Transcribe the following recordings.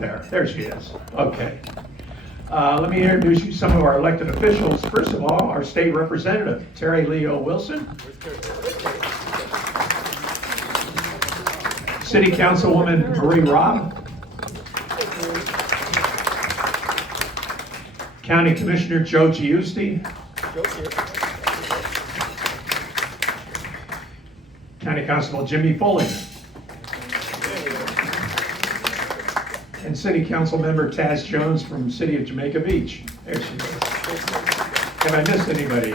There she is. Okay. Let me introduce you to some of our elected officials. First of all, our state representative, Terry Leo Wilson. City Councilwoman Marie Robb. County Commissioner Joe Giusti. County Constable Jimmy Foley. And City Council Member Taz Jones from City of Jamaica Beach. There she is. Have I missed anybody?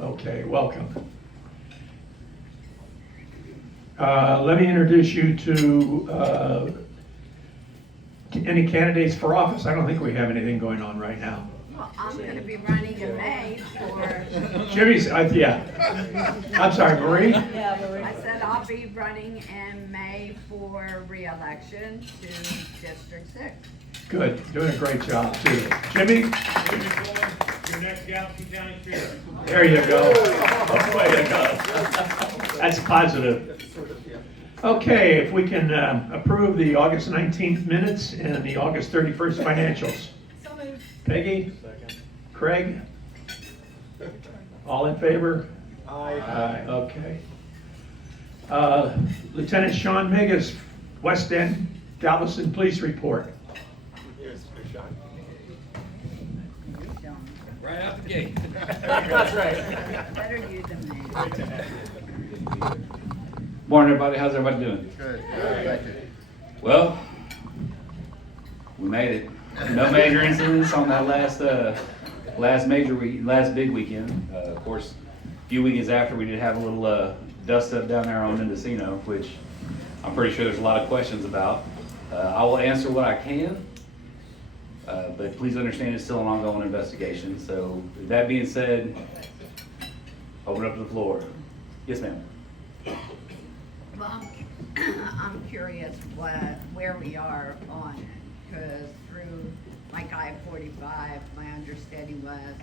Okay, welcome. Let me introduce you to any candidates for office. I don't think we have anything going on right now. Well, I'm going to be running in May for, Jimmy's, yeah. I'm sorry, Marie? I said I'll be running in May for re-election to District 6. Good, doing a great job too. Jimmy? Your next Galveston County Sheriff. There you go. Way to go. That's positive. Okay, if we can approve the August 19th minutes and the August 31st financials. So moved. Peggy? Craig? All in favor? Aye. Okay. Lieutenant Sean Migues, West End Galveston Police Report. Right out the gate. That's right. Better you than me. Morning, everybody. How's everybody doing? Good. Thank you. Well, we made it. No major incidents on that last big weekend. Of course, a few weekends after, we did have a little dust up down there on Mendocino, which I'm pretty sure there's a lot of questions about. I will answer what I can, but please understand it's still an ongoing investigation. So, with that being said, open up to the floor. Yes, ma'am. Well, I'm curious where we are on it, because through like I-45, my understanding was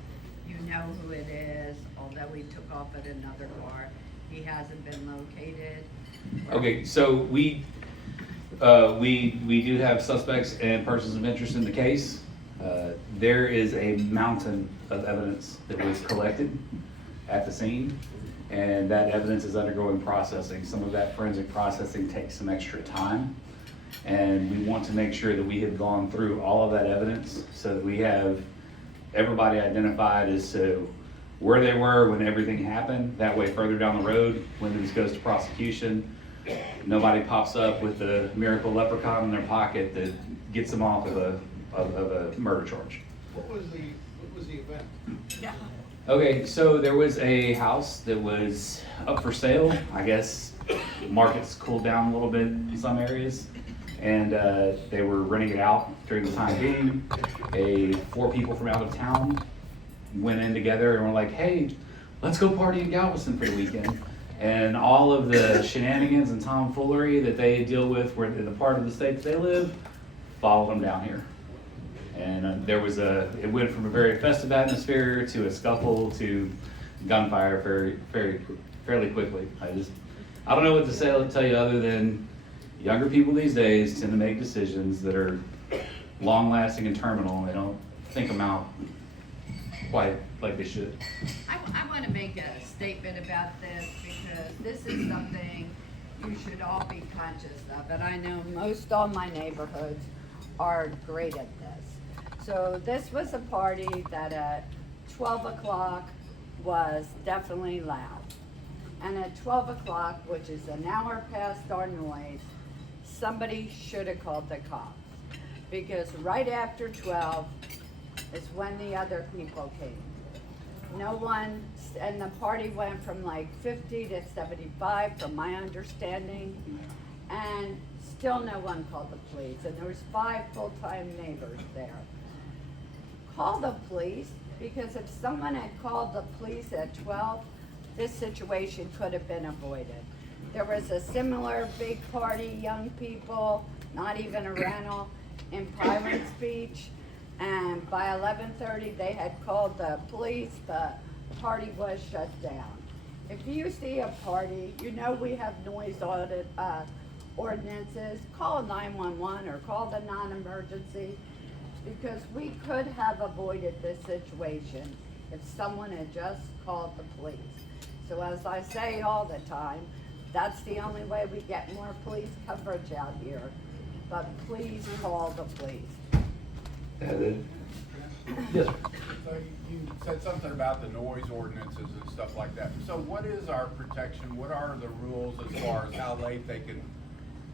you know who it is, although we took off at another car. He hasn't been located. Okay, so we do have suspects and persons of interest in the case. There is a mountain of evidence that was collected at the scene, and that evidence is undergoing processing. Some of that forensic processing takes some extra time, and we want to make sure that we have gone through all of that evidence so that we have everybody identified as to where they were when everything happened. That way, further down the road, when this goes to prosecution, nobody pops up with the miracle leprechaun in their pocket that gets them off of a murder charge. What was the event? Yeah. Okay, so there was a house that was up for sale. I guess markets cooled down a little bit in some areas, and they were renting it out during the time being. 4 people from out of town went in together and were like, hey, let's go party in Galveston for the weekend. And all of the shenanigans and tomfoolery that they deal with where in the part of the state that they live, followed them down here. And it went from a very festive atmosphere to a scuffle to gunfire fairly quickly. I don't know what to tell you other than younger people these days tend to make decisions that are long lasting and terminal, and they don't think them out quite like they should. I want to make a statement about this, because this is something you should all be conscious of, and I know most all my neighborhoods are great at this. So this was a party that at 12 o'clock was definitely loud. And at 12 o'clock, which is an hour past our noise, somebody should have called the cops. Because right after 12 is when the other people came. No one, and the party went from like 50 to 75 from my understanding, and still no one called the police, and there was 5 full-time neighbors there. Call the police, because if someone had called the police at 12, this situation could have been avoided. There was a similar big party, young people, not even a rental, in Pirates Beach, and by 11:30 they had called the police. The party was shut down. If you see a party, you know we have noise ordinances, call 911 or call the non-emergency, because we could have avoided this situation if someone had just called the police. So as I say all the time, that's the only way we get more police coverage out here. But please call the police. Yes, sir. So you said something about the noise ordinances and stuff like that. So what is our protection? What are the rules as far as how late they can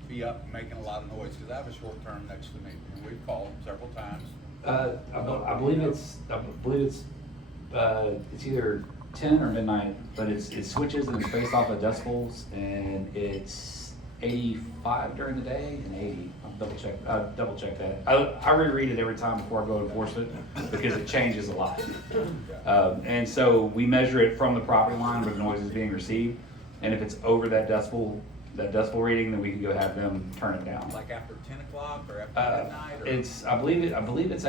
be up making a lot of noise? Because I have a short term next to me, and we've called them several times. I believe it's either 10 or midnight, but it switches and it's based off of decibels, and it's 85 during the day and 80. I'll double check that. I reread it every time before I go enforce it because it changes a lot. And so we measure it from the property line where the noise is being received, and if it's over that decibel reading, then we can go have them turn it down. Like after 10 o'clock or after midnight? Or? I believe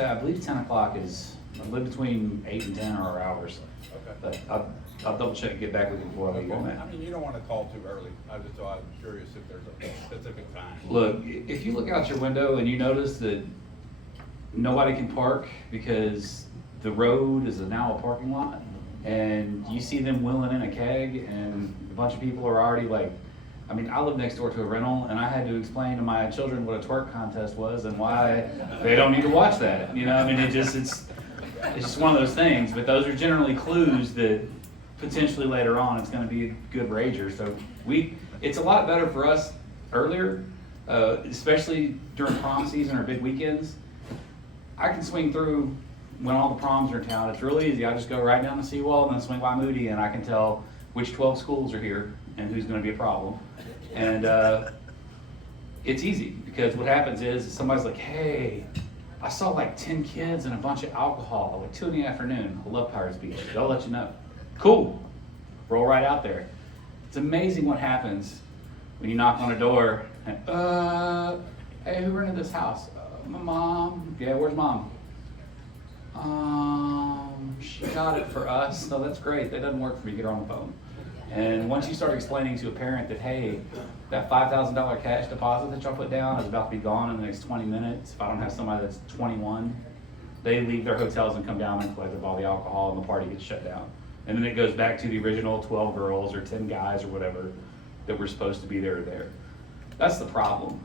10 o'clock is, I believe between 8 and 10 are our hours. Okay. But I'll double check and get back with you before I leave on I that. mean, you don't want to call too early. I'm curious if there's a specific time. Look, if you look out your window and you notice that nobody can park because the road is now a parking lot, and you see them wheeling in a keg and a bunch of people are already like, I mean, I live next door to a rental, and I had to explain to my children what a twerk contest was and why they don't need to watch that. You know, I mean, it's just one of those things. But those are generally clues that potentially later on it's going to be a good rager. So it's a lot better for us earlier, especially during prom season or big weekends. I can swing through when all the proms are in town. It's really easy. I just go right down the seawall and then swing by Moody, and I can tell which 12 schools are here and who's going to be a problem. And it's easy because what happens is somebody's like, hey, I saw like 10 kids and a bunch of alcohol at like 2 in the afternoon. I love Pirates Beach. They'll let you know. Cool. Roll right out there. It's amazing what happens when you knock on a door and, hey, who rented this house? My mom. Yeah, where's mom? She got it for us. So that's great. That doesn't work for me. Get her on the phone. And once you start explaining to a parent that, hey, that $5,000 cash deposit that y'all put down is about to be gone in the next 20 minutes. If I don't have somebody that's 21, they leave their hotels and come down and collect up all the alcohol, and the party gets shut down. And then it goes back to the original 12 girls or 10 guys or whatever that were supposed to be there. That's the problem.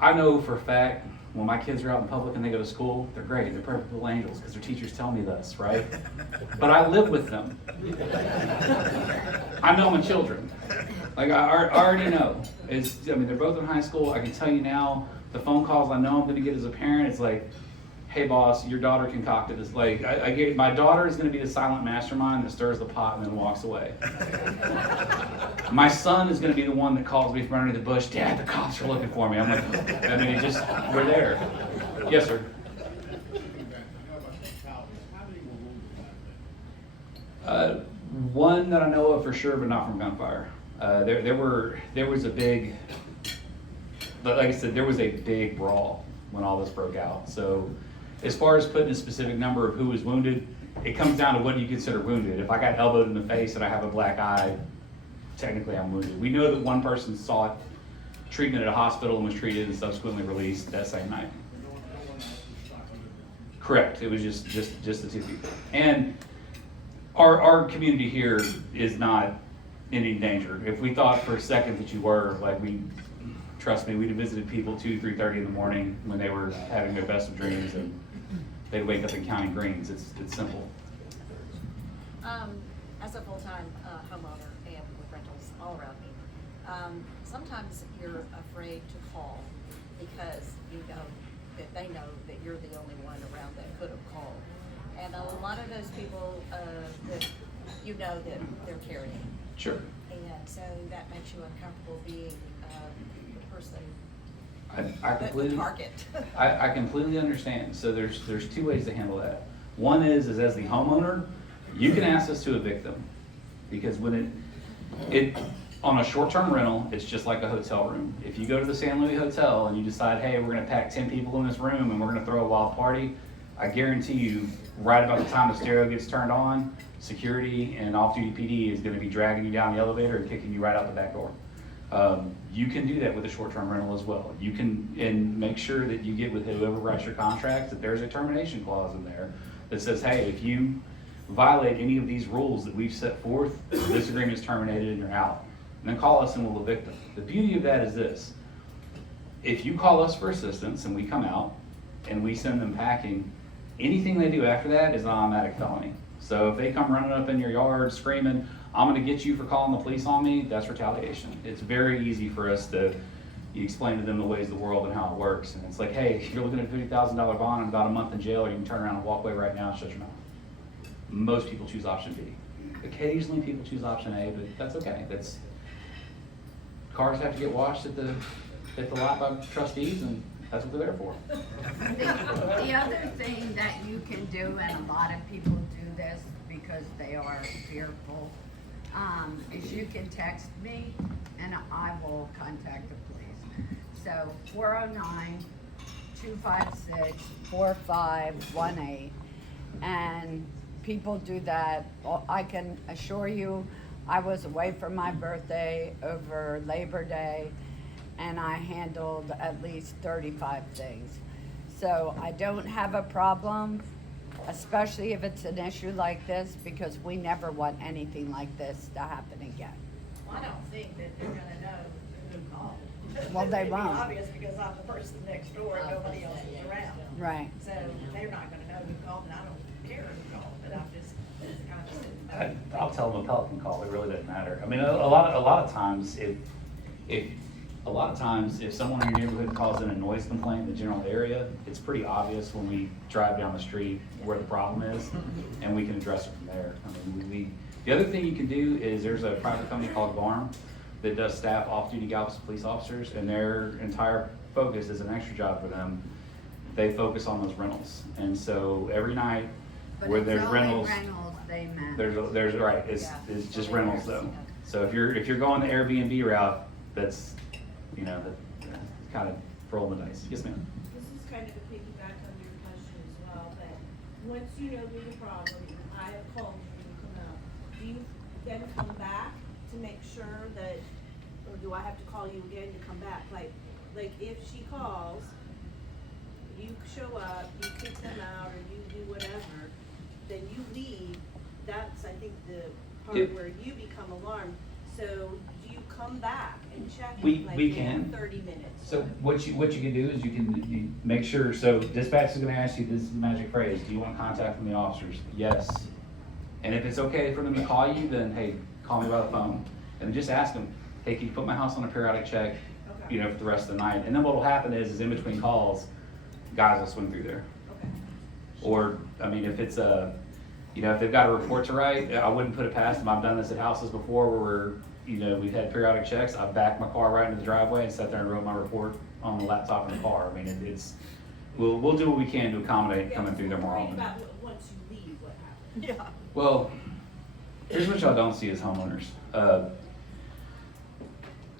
I know for a fact when my kids are out in public and they go to school, they're great, they're perfect little angels because their teachers tell me this, right? But I live with them. I know my children. Like I already know. They're both in high school. I can tell you now, the phone calls I know I'm gonna get as a parent, it's like, hey boss, your daughter concocted this. Like, my daughter is gonna be the silent mastermind that stirs the pot and then walks away. My son is gonna be the one that calls me from underneath the bush, Dad, the cops are looking for me. I'm like, we're there. Yes, sir. One that I know of for sure, but not from gunfire. There was a big, like I said, there was a big brawl when all this broke out. So as far as putting a specific number of who was wounded, it comes down to what do you consider wounded. If I got elbowed in the face and I have a black eye, technically I'm wounded. We know that one person sought treatment at a hospital and was treated and subsequently released that same night. Correct, it was just the two people. And our community here is not in any danger. If we thought for a second that you were, trust me, we'd have visited people 2-3:30 in the morning when they were having their best of dreams and they'd wake up and counting greens. It's simple. As a full-time homeowner and with rentals all around me, sometimes you're afraid to call because you know that they know that you're the only one around that could have called. And a lot of those people that you know that they're carrying. Sure. And so that makes you uncomfortable being the person, I completely, the target. I completely understand. So there's two ways to handle that. One is as the homeowner, you can ask us to evict them because when it on a short-term rental, it's just like a hotel room. If you go to the San Luis Hotel and you decide, hey, we're gonna pack 10 people in this room and we're gonna throw a wild party, I guarantee you, right about the time the stereo gets turned on, security and off-duty PD is gonna be dragging you down the elevator and kicking you right out the back door. You can do that with a short-term rental as well. You can, and make sure that you get with whoever writes your contract, that there's a termination clause in there that says, hey, if you violate any of these rules that we've set forth, this agreement is terminated and you're out. And then call us and we'll evict them. The beauty of that is this: if you call us for assistance and we come out and we send them packing, anything they do after that is an automatic felony. So if they come running up in your yard screaming, I'm gonna get you for calling the police on me, that's retaliation. It's very easy for us to explain to them the ways of the world and how it works. And it's like, hey, you're looking at a $50,000 bond and about a month in jail, or you can turn around and walk away right now and shut your mouth. Most people choose option B. Occasionally people choose option A, but that's okay. Cars have to get washed at the lot by trustees, and that's what they're there for. The other thing that you can do, and a lot of people do this because they are fearful, is you can text me and I will contact the police. So 409-256-4518, and people do that. Well, I can assure you, I was away from my birthday over Labor Day, and I handled at least 35 things. So I don't have a problem, especially if it's an issue like this, because we never want anything like this to happen again. Well, I don't think that they're gonna know who called. Well, they It'd be won't. obvious because I'm the person next door and nobody else is around. Right. So they're not gonna know who called, and I don't care who called, but I'm just kind of. I'll tell them a Pelican call. It really doesn't matter. I mean, a lot of times, if someone in your neighborhood calls in a noise complaint in the general area, it's pretty obvious when we drive down the street where the problem is, and we can address it from there. I mean, the other thing you can do is there's a private company called GARM that does staff off-duty Galveston police officers, and their entire focus is an extra job for them. They focus on those rentals, and so every night But where it's there's only rentals, they manage. there's right, it's just rentals though. So if you're going the Airbnb route, that's, that's kind of rolling the dice. Yes, ma'am. This is kind of a piggyback on your question as well, but once you know there's a problem, and I have called you to come out, do you then come back to make sure that, or do I have to call you again to come back? Like if she calls, you show up, you kick them out, or you do whatever, then you leave, that's, I think, the part where you become alarmed. So do you come back and check We in can. 30 minutes? So what you can do is you make sure, so dispatch is gonna ask you this magic phrase: do you want contact from the officers? Yes. And if it's okay for them to call you, then hey, call me by the phone. And just ask them, hey, can you put my house on a periodic check, Okay. for the rest of the night? And then what'll happen is in between calls, guys will swing through there. Okay. Or, I mean, if it's if they've got a report to write, I wouldn't put it past them. I've done this at houses before where we've had periodic checks. I've backed my car right into the driveway and sat there and wrote my report on the laptop in the car. I mean, we'll do what we can to accommodate coming through there more Worry often. about once you leave, what happens. Yeah. Well, here's what y'all don't see as homeowners.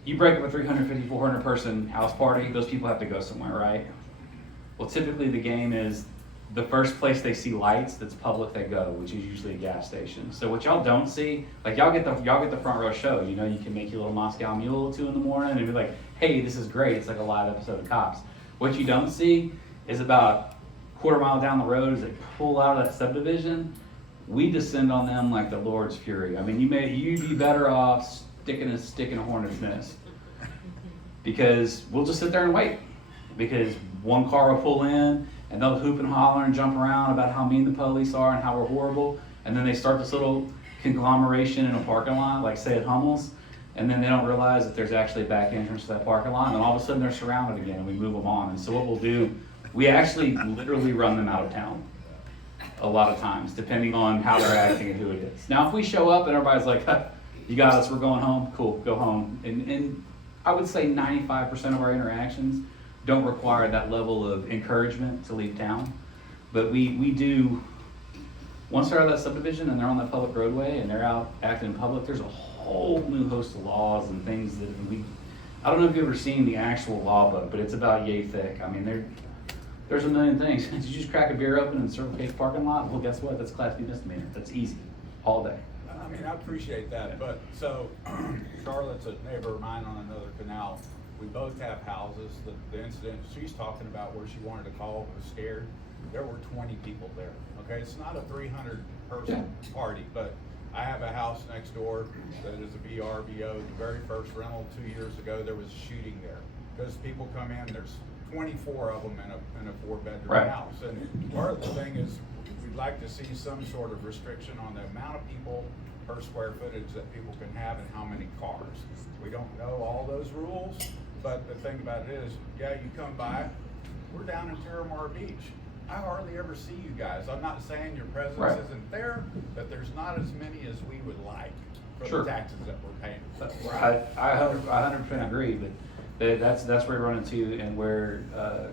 You break up a 350, 400 person house party, those people have to go somewhere, right? Well, typically the game is the first place they see lights that's public they go, which is usually a gas station. So what y'all don't see, like y'all get the front row show. You can make your little Moscow Mule at 2 a.m. and be like, hey, this is great. It's like a live episode of Cops. What you don't see is about a quarter mile down the road as they pull out of that subdivision, we descend on them like the Lord's fury. I mean, you'd be better off sticking a stick in a hornet's nest, because we'll just sit there and wait, because one car will pull in and they'll hoop and holler and jump around about how mean the police are and how we're horrible, and then they start this little conglomeration in a parking lot, like say at Hummel's, and then they don't realize that there's actually a back entrance to that parking lot, and then all of a sudden they're surrounded again and we move them on. And so what we'll do, we actually literally run them out of town a lot of times, depending on how they're acting and who it is. Now if we show up and everybody's like, huh, you got us, we're going home, cool, go home. And I would say 95% of our interactions don't require that level of encouragement to leave town. But we do, once they're out of that subdivision and they're on that public roadway and they're out acting in public, there's a whole new host of laws and things that I don't know if you've ever seen the actual law book, but it's about yay thick. I mean, there's a million things. Did you just crack a beer open in the Circle K parking lot? Well, guess what? That's Class B misdemeanor. That's easy, all day. I mean, I appreciate that, but, so, Charlotte's a neighbor of mine on another canal. We both have houses. The incident she's talking about where she wanted to call, was scared, there were 20 people there, okay? It's not a 300-person party, but I have a house next door that is a VRBO. The very first rental 2 years ago, there was shooting there. Because people come in, there's 24 of them in a 4-bedroom house. And part of the thing is, we'd like to see some sort of restriction on the amount of people per square footage that people can have and how many cars. We don't know all those rules, but the thing about it is, yeah, you come by, we're down in Terramar Beach. I hardly ever see you guys. I'm not saying your presence isn't there, but there's not as many as we would like for the taxes that we're paying. I 100% agree, but that's where we run into, and where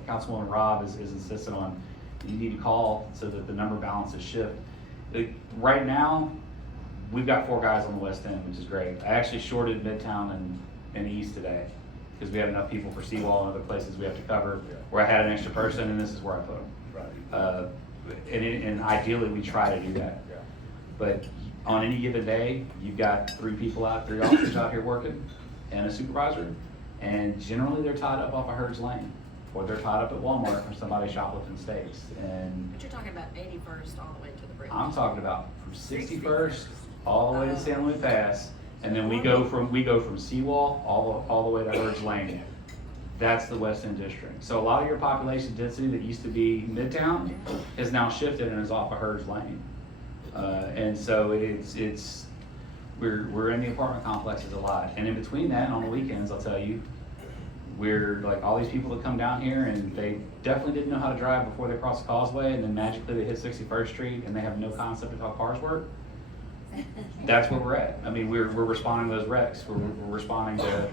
Councilwoman Robb is insistent on, you need to call so that the number balances shift. Right now, we've got 4 guys on the west end, which is great. I actually shorted Midtown and East today, because we have enough people for Seawall and other places we have to cover, where I had an extra person, and this is where I put them. And ideally, we try to do that. But on any given day, you've got 3 officers out here working, and a supervisor, and generally they're tied up off of Hurd's Lane, or they're tied up at Walmart for somebody shoplifting steaks. And But you're talking about 81st all the way to the bridge. I'm talking about from 61st all the way to San Luis Pass, and then we go from Seawall all the way to Hurd's Lane. That's the West End District. So a lot of your population density that used to be Midtown is now shifted and is off of Hurd's Lane. And so we're in the apartment complexes a lot. And in between that, on the weekends, I'll tell you, we're like all these people that come down here and they definitely didn't know how to drive before they crossed the causeway, and then magically they hit 61st Street and they have no concept of how cars work. That's where we're at. I mean, we're responding to those wrecks. We're responding to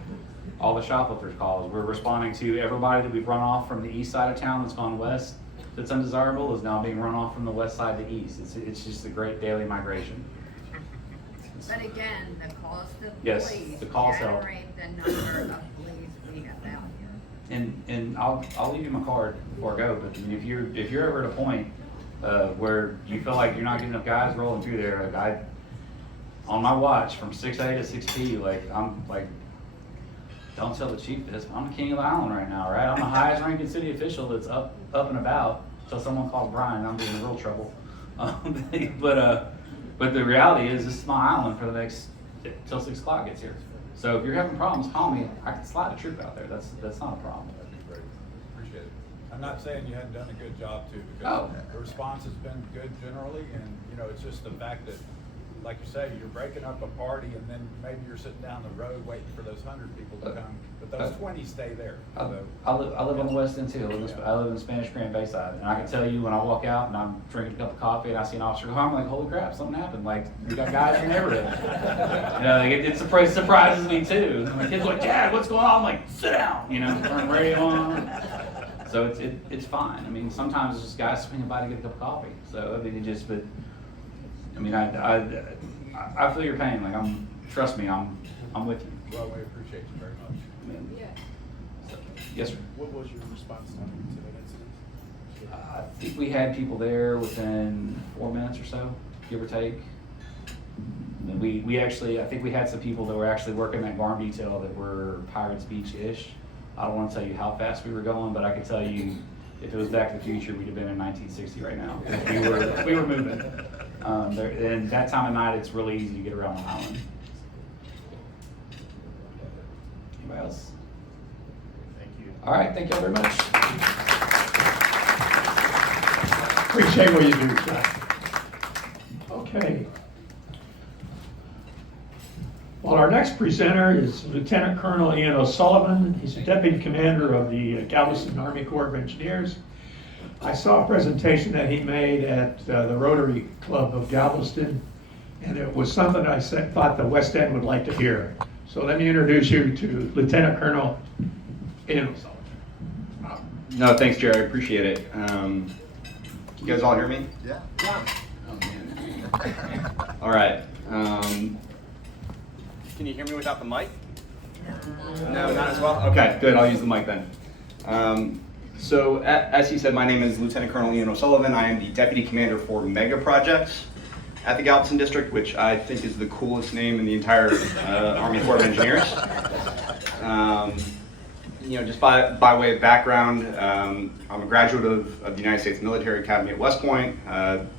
all the shoplifters calls. We're responding to everybody that we've run off from the east side of town that's gone west that's undesirable is now being run off from the west side to east. It's just a great daily migration. But again, the calls to Yes, police the calls help. generate the number of police we have out here. And I'll leave you my card before I go, but if you're ever at a point where you feel like you're not getting enough guys rolling through there, like on my watch from 6A to 6P, like I'm like, don't tell the chief this, I'm the king of the island right now, right? I'm the highest ranking city official that's up and about until someone calls Brian, I'm being in real trouble. But the reality is, this is my island for the next, till 6 o'clock gets here. So if you're having problems, call me. I can slide a troop out there. That's not a problem. That'd be great. Appreciate it. I'm not saying you hadn't done a good job too, because the response has been good generally, and it's just the fact that, like you say, you're breaking up a party, and then maybe you're sitting down the road waiting for those 100 people to come, but those 20 stay there. I live on the west end too. I live in Spanish Grand Bayside, and I can tell you when I walk out and I'm drinking a cup of coffee and I see an officer go, I'm like, holy crap, something happened. Like, we got guys in the neighborhood. It surprises me too. And my kids are like, Dad, what's going on? I'm like, sit down. Turn the radio on. So it's fine. I mean, sometimes it's just guys swinging by to get a cup of coffee. So I mean, I feel your pain. Like trust me, I'm with you. Well, we appreciate you very much. Yes, sir. What was your response time to that incident? I think we had people there within 4 minutes or so, give or take. And we actually, I think we had some people that were actually working that barn detail that were Pirates Beach-ish. I don't want to tell you how fast we were going, but I can tell you, if it was Back to the Future, we'd have been in 1960 right now. We were moving. And that time of night, it's really easy to get around the island. Anybody else? Thank you. All right, thank you very much. Appreciate what you do, Chuck. Okay. Well, our next presenter is Lieutenant Colonel Ian O'Sullivan. He's the Deputy Commander of the Galveston Army Corps of Engineers. I saw a presentation that he made at the Rotary Club of Galveston, and it was something I thought the West End would like to hear. So let me introduce you to Lieutenant Colonel Ian O'Sullivan. No, thanks, Jerry. I appreciate it. You guys all hear me? Yeah. Oh, man. All right. Can you hear me without the mic? No, not as well? Okay, good. I'll use the mic then. So, as he said, my name is Lieutenant Colonel Ian O'Sullivan. I am the Deputy Commander for Mega Projects. at the Galveston District, which I think is the coolest name in the entire Army Corps of Engineers. Just by way of background, I'm a graduate of the United States Military Academy at West Point,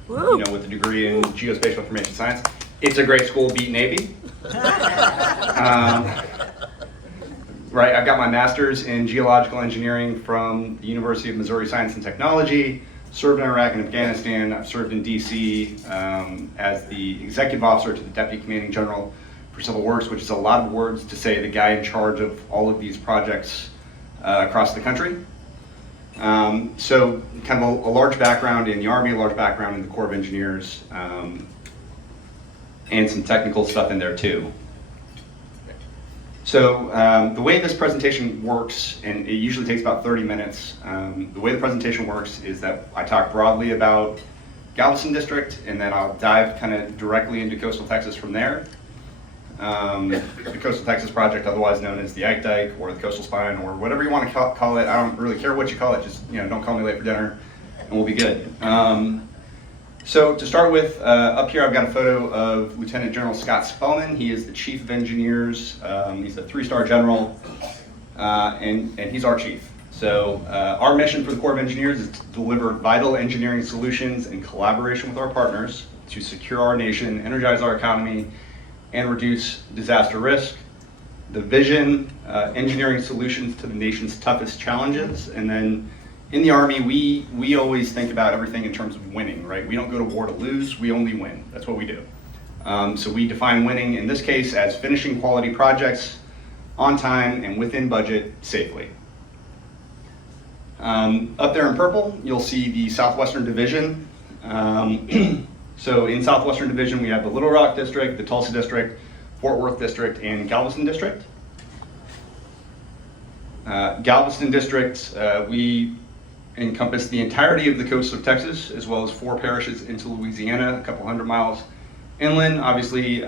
with a degree in geospatial information science. It's a great school, beat Navy. Right, I've got my master's in geological engineering from the University of Missouri Science and Technology, served in Iraq and Afghanistan. I've served in DC as the executive officer to the Deputy Commanding General for Civil Works, which is a lot of words to say the guy in charge of all of these projects across the country. So kind of a large background in the Army, a large background in the Corps of Engineers, and some technical stuff in there too. So the way this presentation works, and it usually takes about 30 minutes, the way the presentation works is that I talk broadly about Galveston District, and then I'll dive kind of directly into coastal Texas from there. The Coastal Texas Project, otherwise known as the Ike Dike or the Coastal Spine or whatever you want to call it. I don't really care what you call it, just don't call me late for dinner and we'll be good. So to start with, up here I've got a photo of Lieutenant General Scott Spellman. He is the Chief of Engineers. He's a 3-star general, and he's our chief. So our mission for the Corps of Engineers is to deliver vital engineering solutions in collaboration with our partners to secure our nation, energize our economy, and reduce disaster risk. The vision, engineering solutions to the nation's toughest challenges, and then in the Army, we always think about everything in terms of winning, right? We don't go to war to lose, we only win. That's what we do. So we define winning, in this case, as finishing quality projects on time and within budget safely. Up there in purple, you'll see the Southwestern Division. So in Southwestern Division, we have the Little Rock District, the Tulsa District, Fort Worth District, and Galveston District. Galveston District, we encompass the entirety of the coast of Texas, as well as 4 parishes into Louisiana, a couple hundred miles inland. Obviously,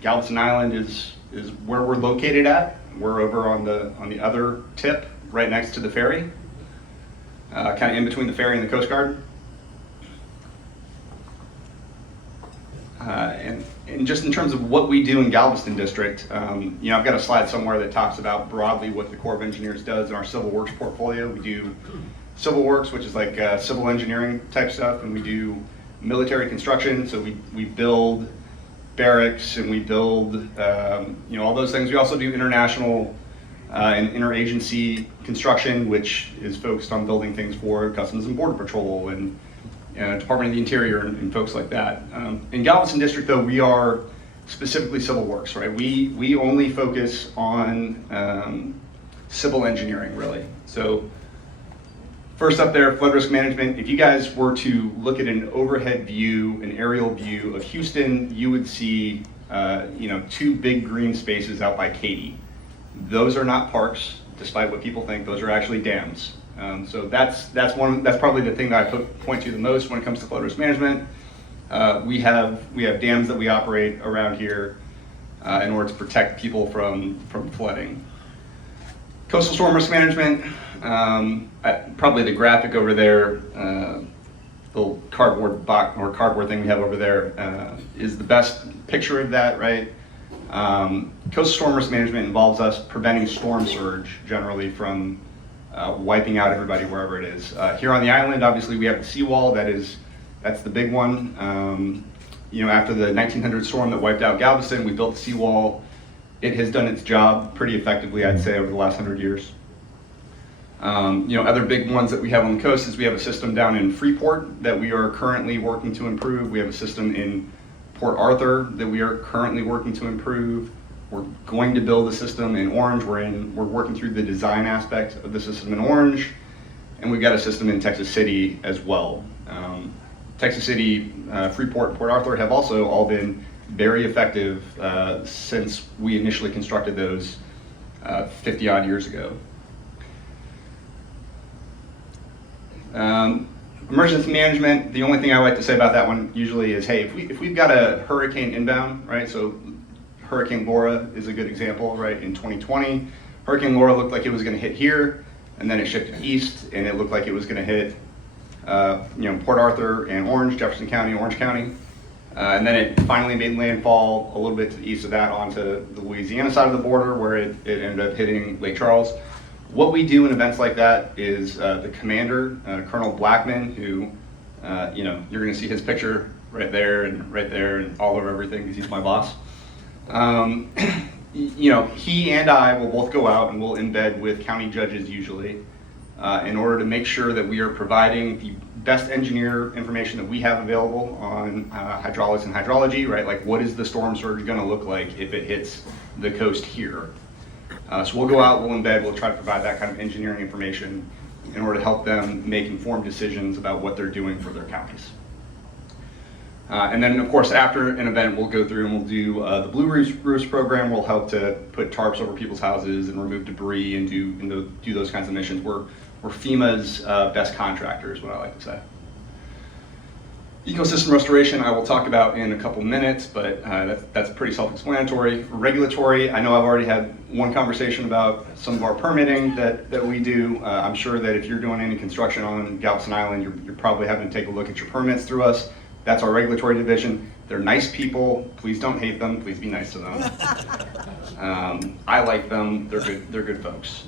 Galveston Island is where we're located at. We're over on the other tip, right next to the ferry, kind of in between the ferry and the Coast Guard. And just in terms of what we do in Galveston District, I've got a slide somewhere that talks about broadly what the Corps of Engineers does in our civil works portfolio. We do civil works, which is like civil engineering type stuff, and we do military construction. So we build barracks and we build all those things. We also do international and interagency construction, which is focused on building things for Customs and Border Patrol and Department of the Interior and folks like that. In Galveston District, though, we are specifically civil works, right? We only focus on civil engineering, really. So first up there, flood risk management. If you guys were to look at an overhead view, an aerial view of Houston, you would see 2 big green spaces out by Katy. Those are not parks, despite what people think. Those are actually dams. So that's probably the thing that I point to the most when it comes to flood risk management. We have dams that we operate around here in order to protect people from flooding. Coastal storm risk management, probably the graphic over there, the cardboard box or cardboard thing we have over there is the best picture of that, right? Coastal storm risk management involves us preventing storm surge generally from wiping out everybody wherever it is. Here on the island, obviously, we have the seawall. That's the big one. After the 1900 storm that wiped out Galveston, we built the seawall. It has done its job pretty effectively, I'd say, over the last 100 years. Other big ones that we have on the coast is we have a system down in Freeport that we are currently working to improve. We have a system in Port Arthur that we are currently working to improve. We're going to build a system in Orange. We're working through the design aspect of the system in Orange, and we've got a system in Texas City as well. Texas City, Freeport, and Port Arthur have also all been very effective since we initially constructed those 50 odd years ago. Emergency management, the only thing I like to say about that one usually is, hey, if we've got a hurricane inbound, right? So Hurricane Laura is a good example, right? In 2020, Hurricane Laura looked like it was going to hit here, and then it shifted east, and it looked like it was going to hit Port Arthur and Orange, Jefferson County, Orange County. And then it finally made landfall a little bit to the east of that onto the Louisiana side of the border, where it ended up hitting Lake Charles. What we do in events like that is the commander, Colonel Blackman, who, you're going to see his picture right there and all over everything because he's my boss. He and I will both go out and we'll embed with county judges usually in order to make sure that we are providing the best engineer information that we have available on hydraulics and hydrology, right? Like, what is the storm surge going to look like if it hits the coast here? So we'll go out, we'll embed, we'll try to provide that kind of engineering information in order to help them make informed decisions about what they're doing for their counties. And then, of course, after an event, we'll go through and we'll do the Blue Roofs program. We'll help to put tarps over people's houses and remove debris and do those kinds of missions. We're FEMA's best contractor, is what I like to say. Ecosystem restoration I will talk about in a couple minutes, but that's pretty self-explanatory. Regulatory, I know I've already had one conversation about some of our permitting that we do. I'm sure that if you're doing any construction on Galveston Island, you're probably having to take a look at your permits through us. That's our regulatory division. They're nice people. Please don't hate them. Please be nice to them. I like them. They're good folks.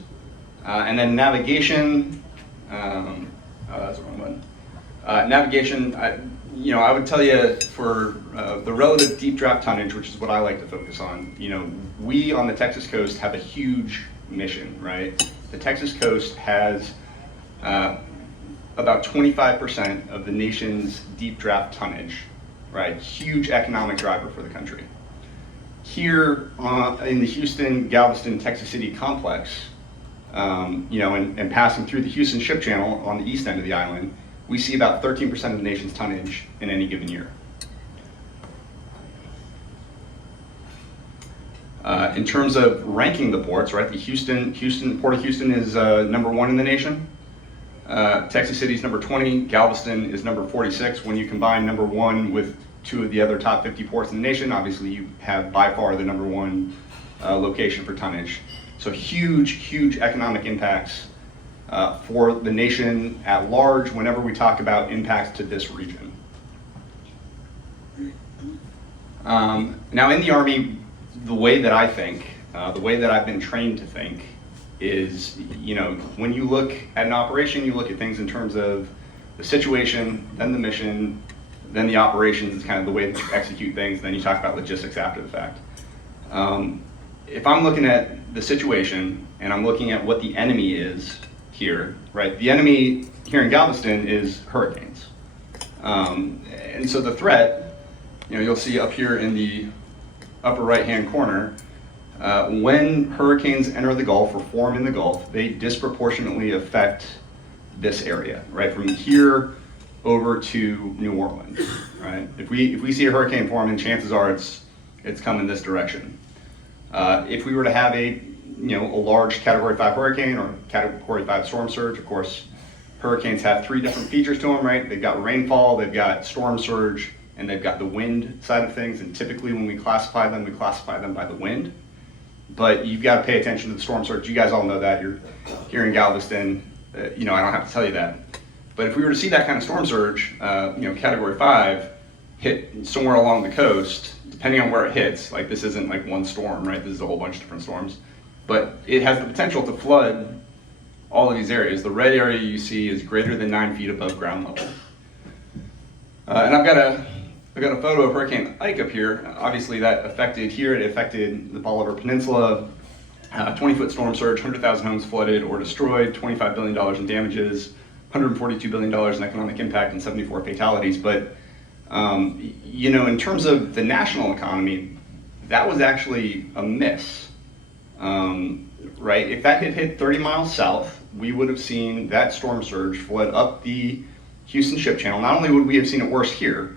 And then navigation. That's the wrong one. Navigation. I would tell you for the relative deep draft tonnage, which is what I like to focus on. We on the Texas coast have a huge mission, right? The Texas coast has about 25% of the nation's deep draft tonnage, right? Huge economic driver for the country. Here in the Houston, Galveston, Texas City complex, and passing through the Houston Ship Channel on the east end of the island, we see about 13% of the nation's tonnage in any given year. In terms of ranking the ports, right? The Port of Houston is number 1 in the nation. Texas City is number 20, Galveston is number 46. When you combine number 1 with 2 of the other top 50 ports in the nation, obviously you have by far the number 1 location for tonnage. So huge economic impacts for the nation at large whenever we talk about impacts to this region. Now in the Army, the way that I think, the way that I've been trained to think, is, when you look at an operation, you look at things in terms of the situation, then the mission, then the operations is kind of the way that you execute things, then you talk about logistics after the fact. If I'm looking at the situation and I'm looking at what the enemy is here, right? The enemy here in Galveston is hurricanes. And so the threat, you'll see up here in the upper right-hand corner, when hurricanes enter the Gulf or form in the Gulf, they disproportionately affect this area, right? From here over to New Orleans, right? If we see a hurricane forming, chances are it's coming this direction. If we were to have a large Category 5 hurricane or Category 5 storm surge, of course, hurricanes have 3 different features to them, right? They've got rainfall, they've got storm surge, and they've got the wind side of things. And typically when we classify them by the wind. But you've got to pay attention to the storm surge. You guys all know that. You're here in Galveston. I don't have to tell you that. But if we were to see that kind of storm surge, Category 5 hit somewhere along the coast, depending on where it hits, like this isn't like one storm, right? This is a whole bunch of different storms. But it has the potential to flood all of these areas. The red area you see is greater than 9 feet above ground level. And I've got a photo of Hurricane Ike up here. Obviously that affected here, it affected the Bolivar Peninsula. 20-foot storm surge, 100,000 homes flooded or destroyed, $25 billion in damages, $142 billion in economic impact, and 74 fatalities. But, in terms of the national economy, that was actually a miss, right? If that had hit 30 miles south, we would have seen that storm surge flood up the Houston Ship Channel. Not only would we have seen it worse here,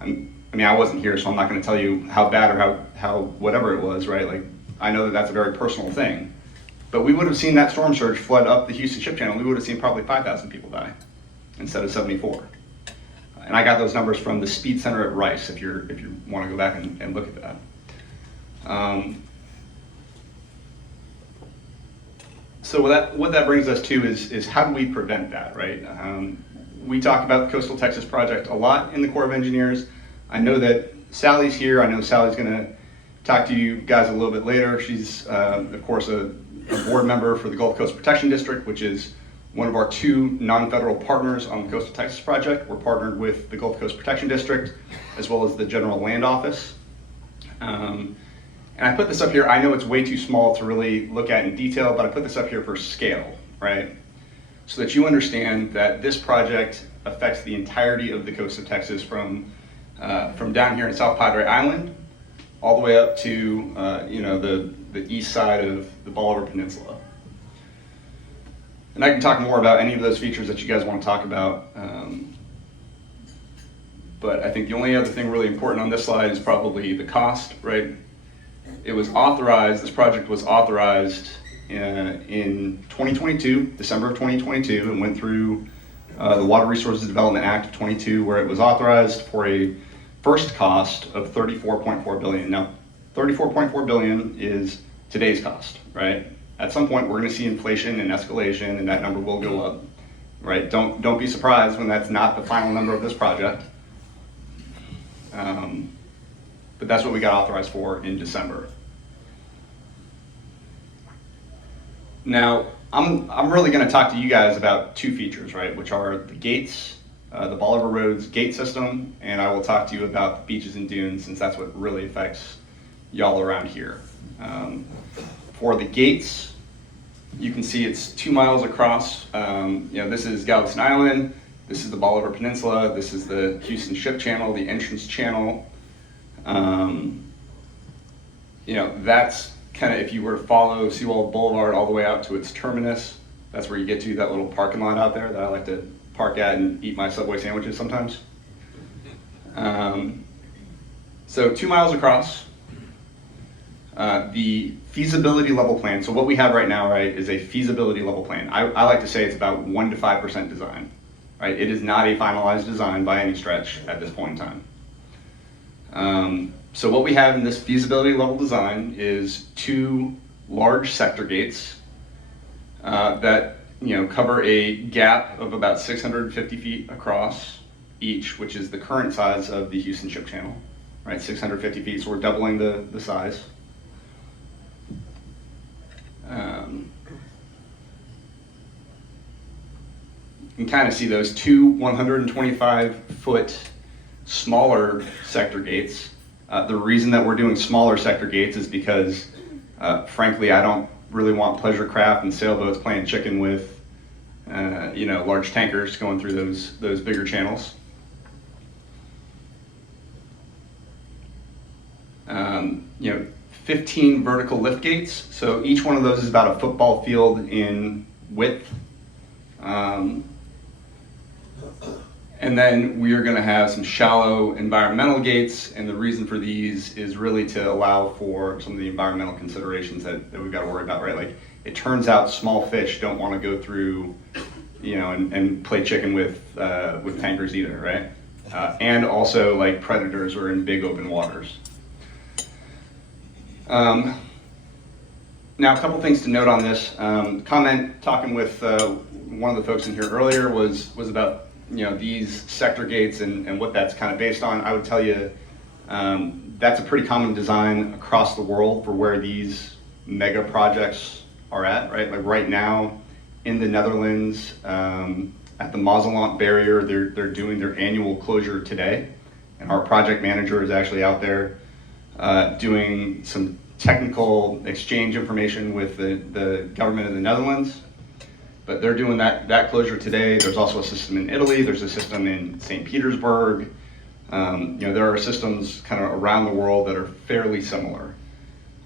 I wasn't here, so I'm not going to tell you how bad or how whatever it was, right? Like, I know that that's a very personal thing. But we would have seen that storm surge flood up the Houston Ship Channel. We would have seen probably 5,000 people die instead of 74. And I got those numbers from the Speed Center at Rice, if you want to go back and look at that. So what that brings us to is how do we prevent that, right? We talk about the Coastal Texas Project a lot in the Corps of Engineers. I know that Sally's here. I know Sally's going to talk to you guys a little bit later. She's, of course, a board member for the Gulf Coast Protection District, which is one of our 2 non-federal partners on the Coastal Texas Project. We're partnered with the Gulf Coast Protection District, as well as the General Land Office. And I put this up here. I know it's way too small to really look at in detail, but I put this up here for scale, right? So that you understand that this project affects the entirety of the coast of Texas from down here in South Padre Island all the way up to the east side of the Bolivar Peninsula. And I can talk more about any of those features that you guys want to talk about. But I think the only other thing really important on this slide is probably the cost, right? It was authorized, this project was authorized in 2022, December of 2022, and went through the Water Resources Development Act of 22, where it was authorized for a first cost of $34.4 billion. Now, $34.4 billion is today's cost, right? At some point, we're going to see inflation and escalation, and that number will go up, right? Don't be surprised when that's not the final number of this project. But that's what we got authorized for in December. Now, I'm really going to talk to you guys about 2 features, right? Which are the gates, the Bolivar Roads gate system, and I will talk to you about the beaches and dunes, since that's what really affects y'all around here. For the gates, you can see it's 2 miles across. This is Galveston Island, this is the Bolivar Peninsula, this is the Houston Ship Channel, the entrance channel. That's kind of, if you were to follow Seawall Boulevard all the way out to its terminus, that's where you get to that little parking lot out there that I like to park at and eat my Subway sandwiches sometimes. So 2 miles across. The feasibility level plan, so what we have right now, right, is a feasibility level plan. I like to say it's about 1 to 5% design, right? It is not a finalized design by any stretch at this point in time. So what we have in this feasibility level design is 2 large sector gates that cover a gap of about 650 feet across each, which is the current size of the Houston Ship Channel, right? 650 feet, so we're doubling the size. You can kind of see those 2 125-foot smaller sector gates. The reason that we're doing smaller sector gates is because, frankly, I don't really want pleasure craft and sailboats playing chicken with, large tankers going through those bigger channels. 15 vertical lift gates. So each one of those is about a football field in width. And then we are going to have some shallow environmental gates, and the reason for these is really to allow for some of the environmental considerations that we've got to worry about, right? Like, it turns out small fish don't want to go through, and play chicken with tankers either, right? And also, like, predators are in big open waters. Now, a couple things to note on this. Talking with one of the folks in here earlier was about these sector gates and what that's kind of based on. I would tell you that's a pretty common design across the world for where these mega projects are at, right? Like right now in the Netherlands, at the Mazelant barrier, they're doing their annual closure today. And our project manager is actually out there doing some technical exchange information with the government of the Netherlands. But they're doing that closure today. There's also a system in Italy. There's a system in St. Petersburg. There are systems kind of around the world that are fairly similar.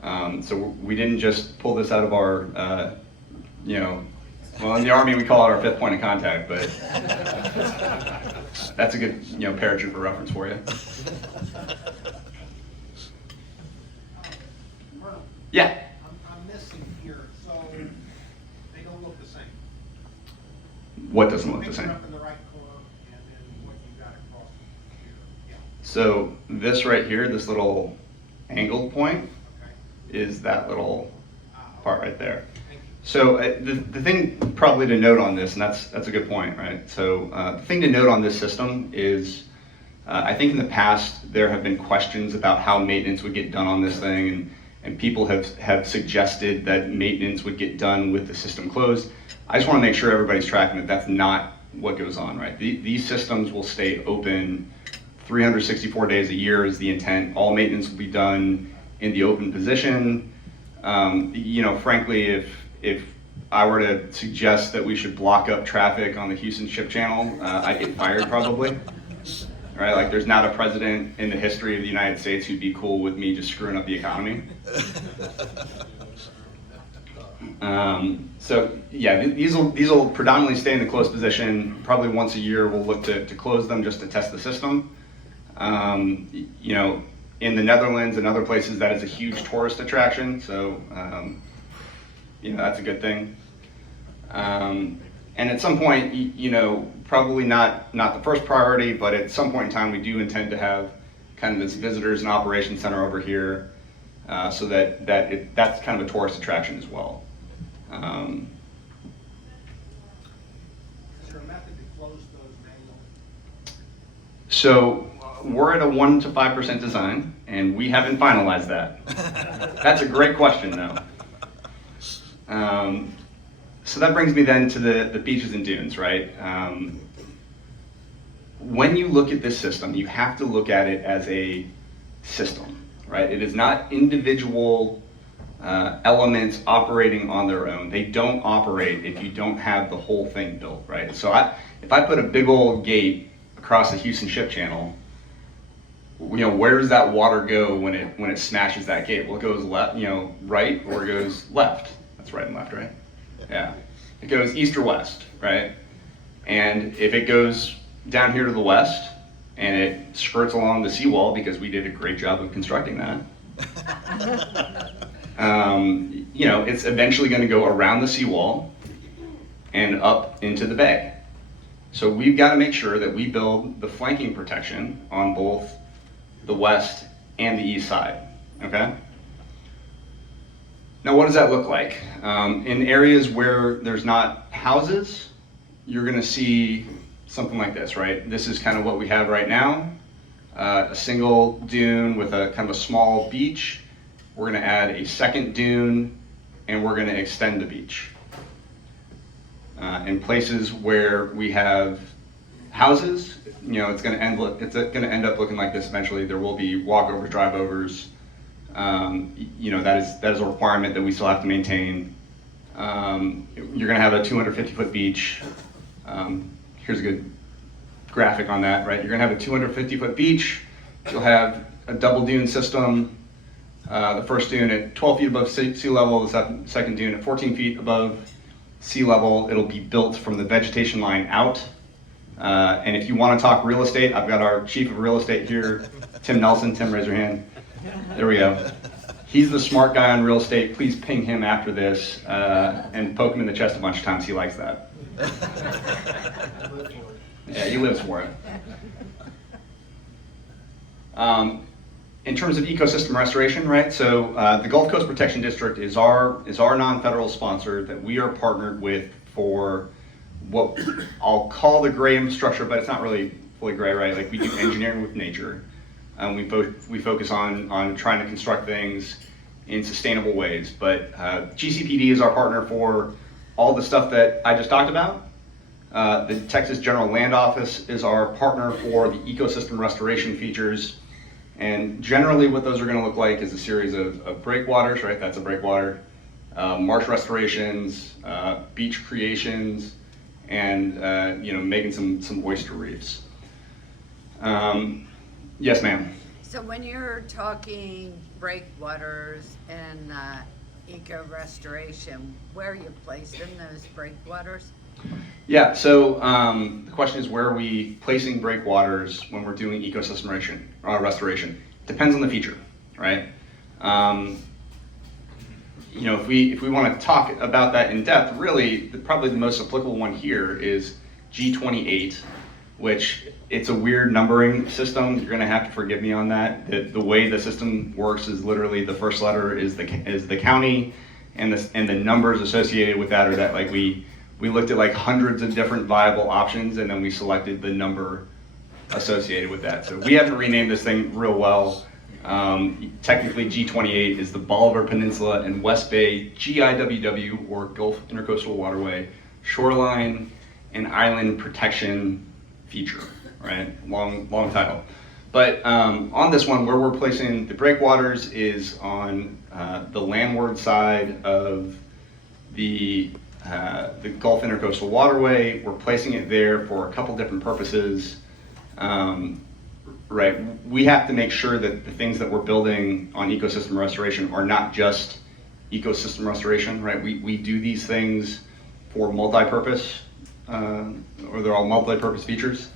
So we didn't just pull this out of our, well, in the Army we call it our 5th point of contact, but that's a good, paratrooper reference for you. Yeah. I'm missing here, so they don't look the same. What doesn't look the same? Up in the right corner, and then what you got across here. Yeah. So this right here, this little angled point, Okay. is that little part right there. Thank you. So the thing probably to note on this, and that's a good point, right? So the thing to note on this system is I think in the past, there have been questions about how maintenance would get done on this thing, and people have suggested that maintenance would get done with the system closed. I just want to make sure everybody's tracking that that's not what goes on, right? These systems will stay open 364 days a year is the intent. All maintenance will be done in the open position. Frankly, if I were to suggest that we should block up traffic on the Houston Ship Channel, I'd get fired probably. Right, like there's not a president in the history of the United States who'd be cool with me just screwing up the economy. So yeah, these will predominantly stay in the closed position. Probably once a year we'll look to close them just to test the system. In the Netherlands and other places that is a huge tourist attraction, so that's a good thing. And at some point, probably not the first priority, but at some point in time, we do intend to have kind of this visitors and operations center over here, so that's kind of a tourist attraction as well. Is there a method to close those manually? So we're at a 1 to 5% design, and we haven't finalized that. That's a great question, though. So that brings me then to the beaches and dunes, right? When you look at this system, you have to look at it as a system, right? It is not individual elements operating on their own. They don't operate if you don't have the whole thing built, right? So if I put a big old gate across the Houston Ship Channel, where does that water go when it smashes that gate? Well, it goes left, right, or it goes left. That's right and left, right? Yeah. It goes east or west, right? And if it goes down here to the west and it skirts along the seawall, because we did a great job of constructing that, it's eventually going to go around the seawall and up into the bay. So we've got to make sure that we build the flanking protection on both the west and the east side, okay? Now, what does that look like? In areas where there's not houses, you're gonna see something like this, right? This is kind of what we have right now. A single dune with a kind of a small beach. We're gonna add a second dune, and we're gonna extend the beach. In places where we have houses, it's gonna end up looking like this eventually. There will be walkovers, drive-overs. That is a requirement that we still have to maintain. You're gonna have a 250-foot beach. Here's a good graphic on that, right? You're gonna have a 250-foot beach. You'll have a double dune system. The first dune at 12 feet above sea level, the second dune at 14 feet above sea level. It'll be built from the vegetation line out. And if you wanna talk real estate, I've got our chief of real estate here, Tim Nelson. Tim, raise your hand. There we go. He's the smart guy on real estate. Please ping him after this and poke him in the chest a bunch of times. He likes that. Yeah, he lives for it. In terms of ecosystem restoration, right? So the Gulf Coast Protection District is our non-federal sponsor that we are partnered with for what I'll call the gray infrastructure, but it's not really fully gray, right? Like we do engineering with nature. We focus on trying to construct things in sustainable ways. But GCPD is our partner for all the stuff that I just talked about. The Texas General Land Office is our partner for the ecosystem restoration features. And generally what those are going to look like is a series of breakwaters, right? That's a breakwater. Marsh restorations, beach creations, and making some oyster reefs. Yes, ma'am. So when you're talking breakwaters and eco restoration, where are you placing those breakwaters? Yeah, so the question is, where are we placing breakwaters when we're doing ecosystem restoration? Depends on the feature, right? If we want to talk about that in depth, really, probably the most applicable one here is G28, which it's a weird numbering system. You're gonna have to forgive me on that. The way the system works is literally the first letter is the county, and the numbers associated with that are that, like, we looked at like hundreds of different viable options, and then we selected the number associated with that. So we haven't renamed this thing real well. Technically, G28 is the Bolivar Peninsula and West Bay GIWW, or Gulf Intercoastal Waterway Shoreline and Island Protection Feature, right? Long title. But on this one, where we're placing the breakwaters is on the landward side of the Gulf Intercoastal Waterway. We're placing it there for a couple different purposes. Right, we have to make sure that the things that we're building on ecosystem restoration are not just ecosystem restoration, right? We do these things for multi-purpose, or they're all multi-purpose features.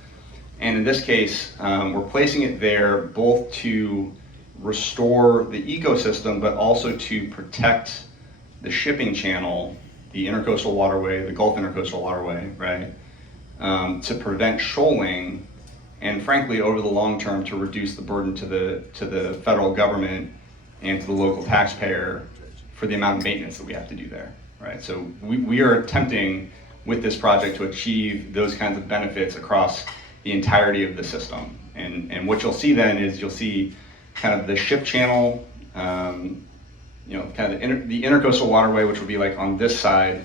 And in this case, we're placing it there both to restore the ecosystem, but also to protect the shipping channel, the intercoastal waterway, the Gulf Intercoastal Waterway, right? To prevent shoaling, and frankly, over the long term, to reduce the burden to the federal government and to the local taxpayer for the amount of maintenance that we have to do there, right? So we are attempting with this project to achieve those kinds of benefits across the entirety of the system. And what you'll see then is you'll see kind of the ship channel, kind of the intercoastal waterway, which will be like on this side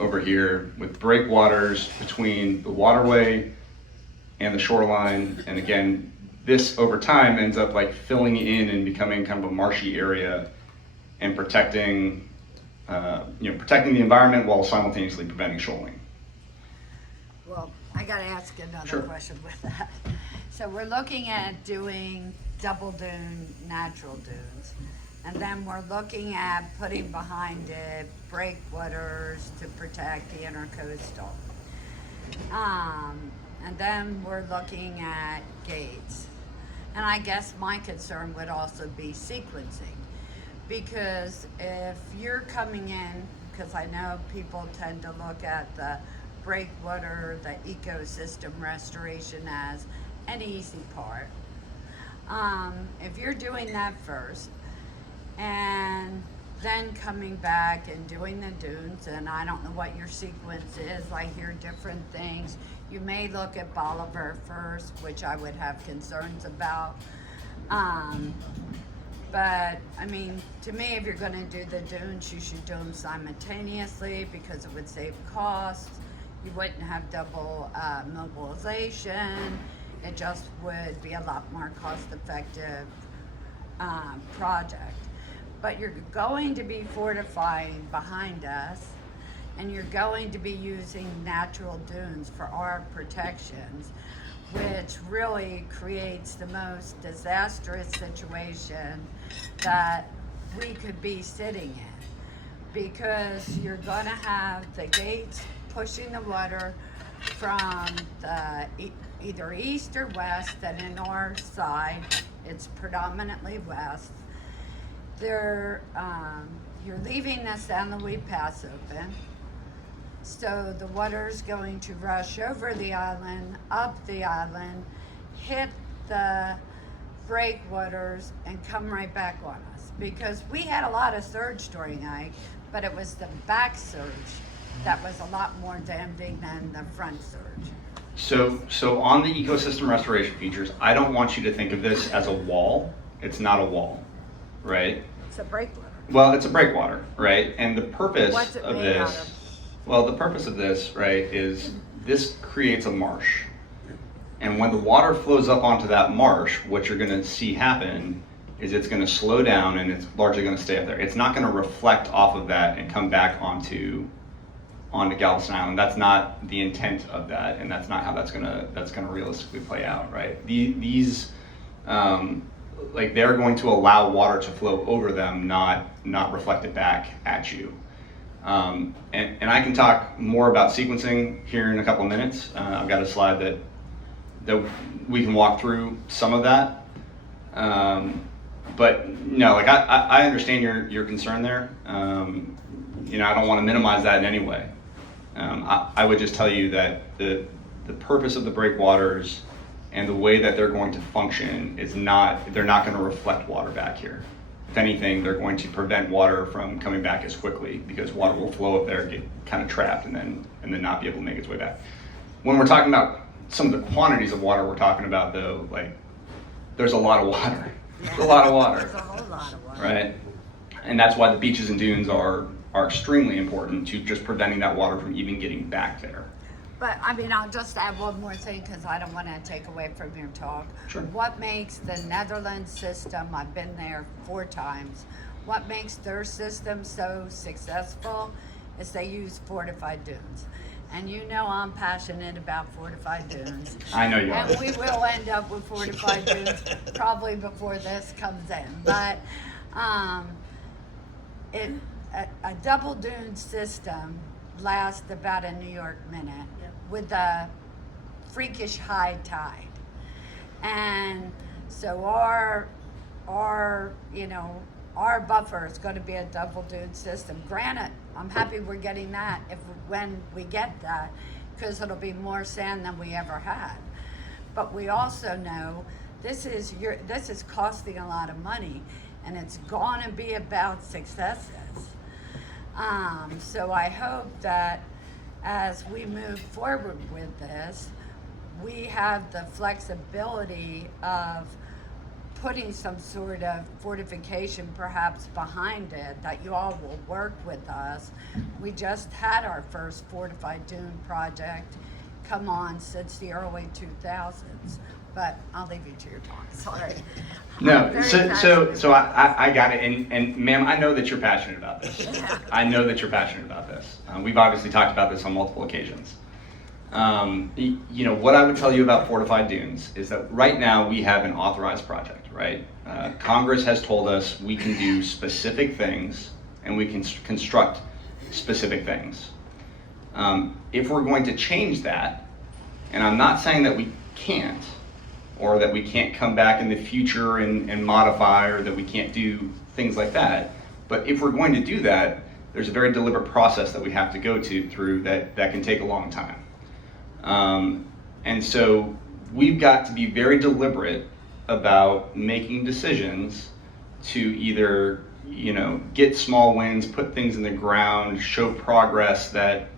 over here, with breakwaters between the waterway and the shoreline. And again, this over time ends up like filling in and becoming kind of a marshy area and protecting the environment while simultaneously preventing shoaling. Well, I gotta ask another Sure. question with that. So we're looking at doing double dune, natural dunes. And then we're looking at putting behind it breakwaters to protect the intercoastal. And then we're looking at gates. And I guess my concern would also be sequencing. Because if you're coming in, because I know people tend to look at the breakwater, the ecosystem restoration as an easy part. If you're doing that first, and then coming back and doing the dunes, and I don't know what your sequence is, I hear different things. You may look at Bolivar first, which I would have concerns about. But I mean, to me, if you're gonna do the dunes, you should do them simultaneously because it would save costs. You wouldn't have double mobilization. It just would be a lot more cost-effective project. But you're going to be fortifying behind us, and you're going to be using natural dunes for our protections, which really creates the most disastrous situation that we could be sitting in. Because you're gonna have the gates pushing the water from the either east or west, and in our side, it's predominantly west. You're leaving the San Luis Pass open, so the water's going to rush over the island, up the island, hit the breakwaters, and come right back on us. Because we had a lot of surge during Ike, but it was the back surge that was a lot more damaging than the front surge. So on the ecosystem restoration features, I don't want you to think of this as a wall. It's not a wall, right? It's a breakwater. Well, it's a breakwater, right? And the purpose What's it of made out this, of? well, the purpose of this, right, is this creates a marsh. And when the water flows up onto that marsh, what you're gonna see happen is it's gonna slow down and it's largely gonna stay up there. It's not gonna reflect off of that and come back onto Galveston Island. That's not the intent of that, and that's not how that's gonna realistically play out, right? These like they're going to allow water to flow over them, not reflect it back at you. And I can talk more about sequencing here in a couple of minutes. I've got a slide that we can walk through some of that. But no, like I understand your concern there. I don't want to minimize that in any way. I would just tell you that the purpose of the breakwaters and the way that they're going to function is they're not going to reflect water back here. If anything, they're going to prevent water from coming back as quickly, because water will flow up there, get kind of trapped, and then not be able to make its way back. When we're talking about some of the quantities of water we're talking about, though, like, there's a lot of water. There's a lot of water. There's a whole lot of water. Right? And that's why the beaches and dunes are extremely important to just preventing that water from even getting back there. But, I mean, I'll just add one more thing, because I don't want to take away from your talk. Sure. What makes the Netherlands system, I've been there 4 times, what makes their system so successful is they use fortified dunes. And you know I'm passionate about fortified dunes. I know you are. And we will end up with fortified dunes probably before this comes in. But a double dune system lasts about a New York minute with a freakish high tide. And so our buffer is going to be a double dune system. Granted, I'm happy we're getting that when we get that, because it'll be more sand than we ever had. But we also know this is costing a lot of money, and it's going to be about successes. So I hope that as we move forward with this, we have the flexibility of putting some sort of fortification perhaps behind it, that you all will work with us. We just had our first fortified dune project come on since the early 2000s, but I'll leave you to your talk, sorry. No, Very so passionate. I got it, and ma'am, I know that you're passionate about this. Yeah. I know that you're passionate about this. We've obviously talked about this on multiple occasions. What I would tell you about fortified dunes is that right now we have an authorized project, right? Congress has told us we can do specific things and we can construct specific things. If we're going to change that, and I'm not saying that we can't, or that we can't come back in the future and modify, or that we can't do things like that, but if we're going to do that, there's a very deliberate process that we have to go through that can take a long time. And so we've got to be very deliberate about making decisions to either, get small wins, put things in the ground, show progress that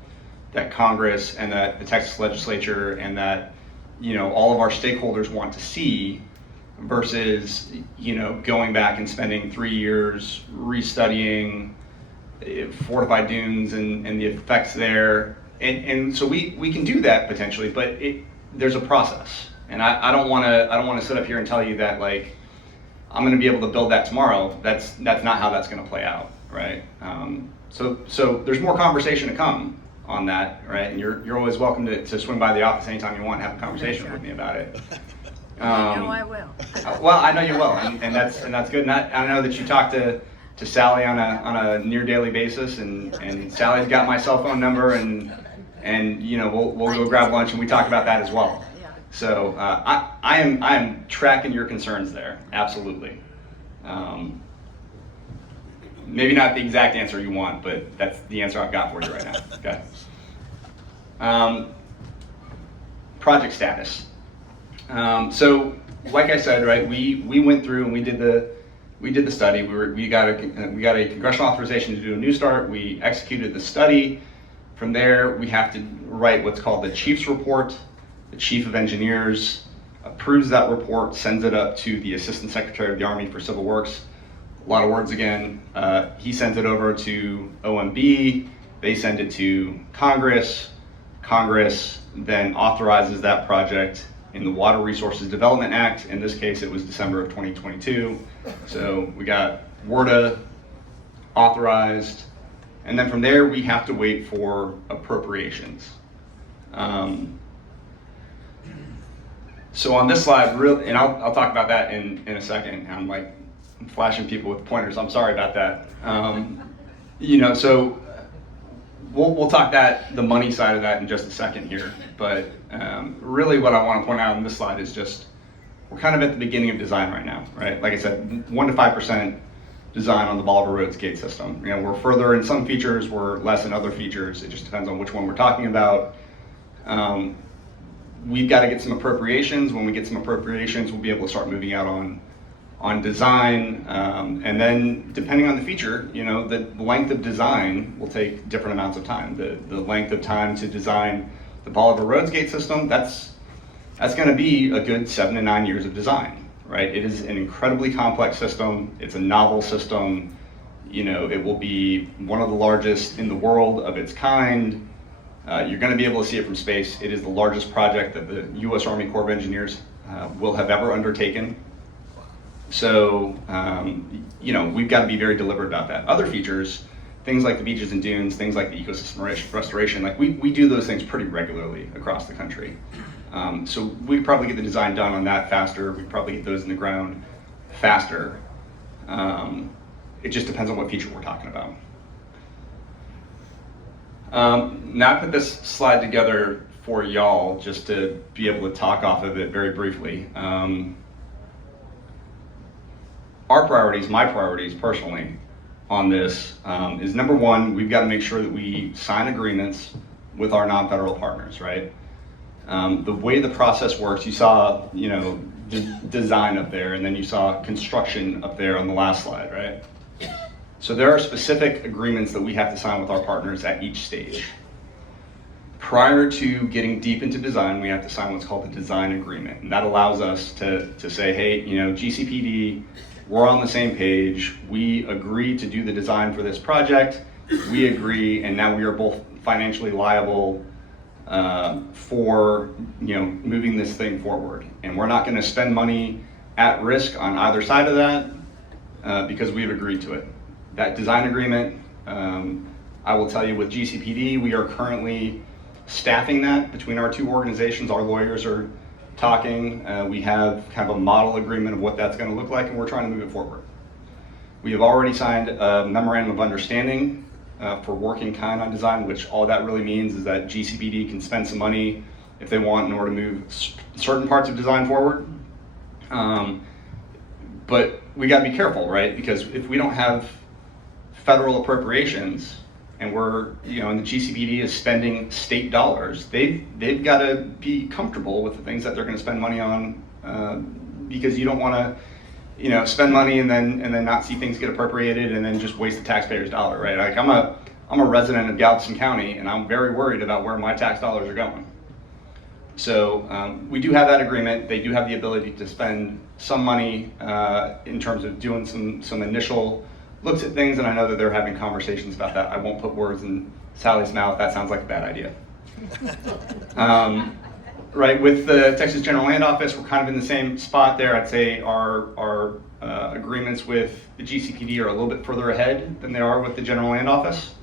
Congress and that the Texas legislature and that, all of our stakeholders want to see, versus, going back and spending 3 years restudying fortified dunes and the effects there. And so we can do that potentially, but there's a process, and I don't want to sit up here and tell you that, like, I'm going to be able to build that tomorrow. That's not how that's going to play out, right? So there's more conversation to come on that, right? And you're always welcome to swing by the office anytime you want and have a conversation with me about it. I will. Well, I know you will, and that's good. And I know that you talk to Sally on a near daily basis, and Sally's got my cell phone number, and we'll go grab lunch and we talk about that as well. So I am tracking your concerns there, absolutely. Maybe not the exact answer you want, but that's the answer I've got for you right now. Okay. Project status. So, like I said, right, we went through and we did the study. We got a congressional authorization to do a new start. We executed the study. From there, we have to write what's called the chief's report. The chief of engineers approves that report, sends it up to the assistant secretary of the Army for Civil Works. A lot of words again. He sends it over to OMB. They send it to Congress. Congress then authorizes that project in the Water Resources Development Act. In this case, it was December of 2022. So we got WRDA authorized, and then from there we have to wait for appropriations. So on this slide, and I'll talk about that in a second. I'm flashing people with pointers. I'm sorry about that. So we'll talk the money side of that in just a second here. But really what I want to point out on this slide is just, we're kind of at the beginning of design right now, right? Like I said, 1 to 5% design on the Bolivar Roads gate system. We're further in some features, we're less in other features. It just depends on which one we're talking about. We've got to get some appropriations. When we get some appropriations, we'll be able to start moving out on design, and then depending on the feature, the length of design will take different amounts of time. The length of time to design the Bolivar Roads gate system, that's that's going to be a good 7 to 9 years of design, right? It is an incredibly complex system. It's a novel system. You know, it will be one of the largest in the world of its kind. You're going to be able to see it from space. It is the largest project that the U.S. Army Corps of Engineers will have ever undertaken. So, you know, we've got to be very deliberate about that. Other features, things like the beaches and dunes, things like the ecosystem restoration, like we do those things pretty regularly across the country. So we probably get the design done on that faster. We probably get those in the ground faster. It just depends on what feature we're talking about. Now I put this slide together for y'all just to be able to talk off of it very briefly. Our priorities, my priorities personally on this is number one, we've got to make sure that we sign agreements with our non-federal partners, right? The way the process works, you saw, you know, design up there, and then you saw construction up there on the last slide, right? So there are specific agreements that we have to sign with our partners at each stage. Prior to getting deep into design, we have to sign what's called a design agreement. And that allows us to say, hey, you know, GCPD, we're on the same page. We agree to do the design for this project. We agree, and now we are both financially liable for, you know, moving this thing forward. And we're not going to spend money at risk on either side of that because we've agreed to it. That design agreement, I will tell you with GCPD, we are currently staffing that between our two organizations. Our lawyers are talking. We have kind of a model agreement of what that's going to look like, and we're trying to move it forward. We have already signed a memorandum of understanding for working kind on design, which all that really means is that GCPD can spend some money if they want in order to move certain parts of design forward. But we got to be careful, right? Because if we don't have federal appropriations and we're, you know, and the GCPD is spending state dollars, they've got to be comfortable with the things that they're going to spend money on, because you don't want to, you know, spend money and then not see things get appropriated and then just waste the taxpayer's dollar, right? Like I'm a resident of Galveston County, and I'm very worried about where my tax dollars are going. So we do have that agreement. They do have the ability to spend some money in terms of doing some initial looks at things, and I know that they're having conversations about that. I won't put words in Sally's mouth. That sounds like a bad idea. Right, with the Texas General Land Office, we're kind of in the same spot there. I'd say our agreements with the GCPD are a little bit further ahead than they are with the General Land Office.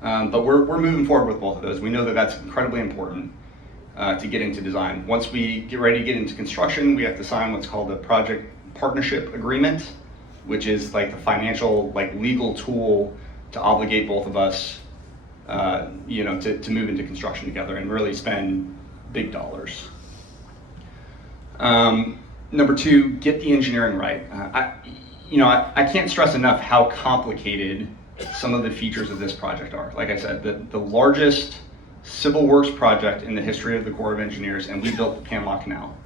But we're moving forward with both of those. We know that that's incredibly important to get into design. Once we get ready to get into construction, we have to sign what's called a project partnership agreement, which is like the financial, like legal tool to obligate both of us, you know, to move into construction together and really spend big dollars. Number two, get the engineering right. I can't stress enough how complicated some of the features of this project are. Like I said, the largest civil works project in the history of the Corps of Engineers, and we built the Panama Canal.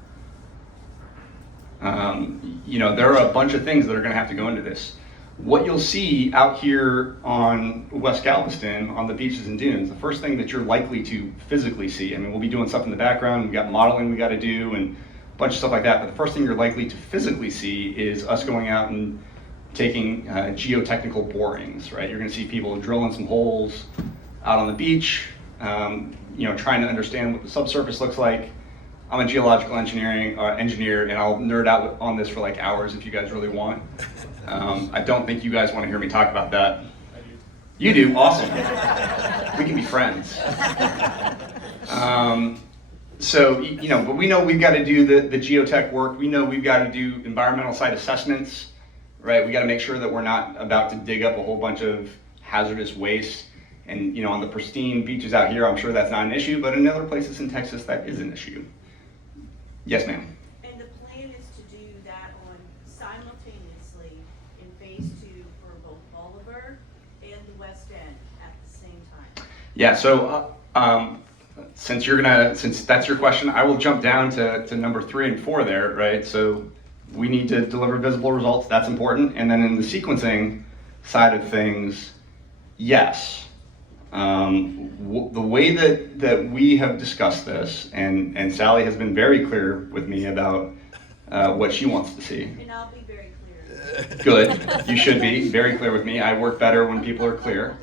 You know, there are a bunch of things that are going to have to go into this. What you'll see out here on West Galveston, on the beaches and dunes, the first thing that you're likely to physically see, I mean, we'll be doing stuff in the background, we've got modeling we got to do, and a bunch of stuff like that, but the first thing you're likely to physically see is us going out and taking geotechnical borings, right? You're going to see people drilling some holes out on the beach, you know, trying to understand what the subsurface looks like. I'm a geological engineer, and I'll nerd out on this for like hours if you guys really want. I don't think you guys want to hear me talk about that. I do. You do, awesome. We can be friends. So, you know, but we know we've got to do the geotech work. We know we've got to do environmental site assessments, right? We got to make sure that we're not about to dig up a whole bunch of hazardous waste. And, you know, on the pristine beaches out here, I'm sure that's not an issue, but in other places in Texas, that is an issue. Yes, ma'am. And the plan is to do that on simultaneously in phase 2 for both Bolivar and the West End at the same time. Yeah, so since that's your question, I will jump down to number 3 and 4 there, right? So we need to deliver visible results, that's important. And then in the sequencing side of things, yes. The way that we have discussed this, and Sally has been very clear with me about what she wants to see. And I'll be very clear. Good, you should be very clear with me. I work better when people are clear.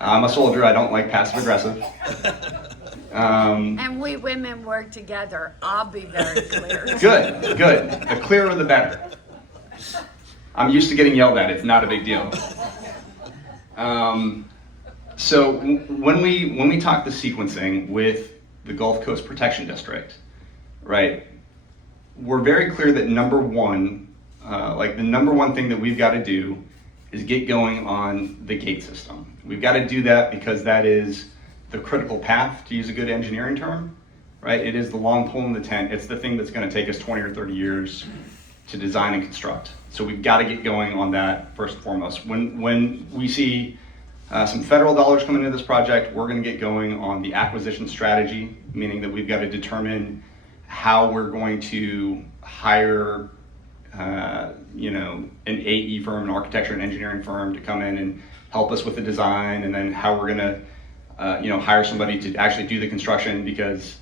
I'm a soldier, I don't like passive aggressive. And we women work together. I'll be very clear. Good. The clearer the better. I'm used to getting yelled at, it's not a big deal. So when we talk the sequencing with the Gulf Coast Protection District, right, we're very clear that number one thing that we've got to do is get going on the gate system. We've got to do that because that is the critical path, to use a good engineering term, right? It is the long pole in the tent. It's the thing that's going to take us 20 or 30 years to design and construct. So we've got to get going on that first and foremost. When we see some federal dollars come into this project, we're going to get going on the acquisition strategy, meaning that we've got to determine how we're going to hire an AE firm, an architecture and engineering firm, to come in and help us with the design, and then how we're going to hire somebody to actually do the construction, because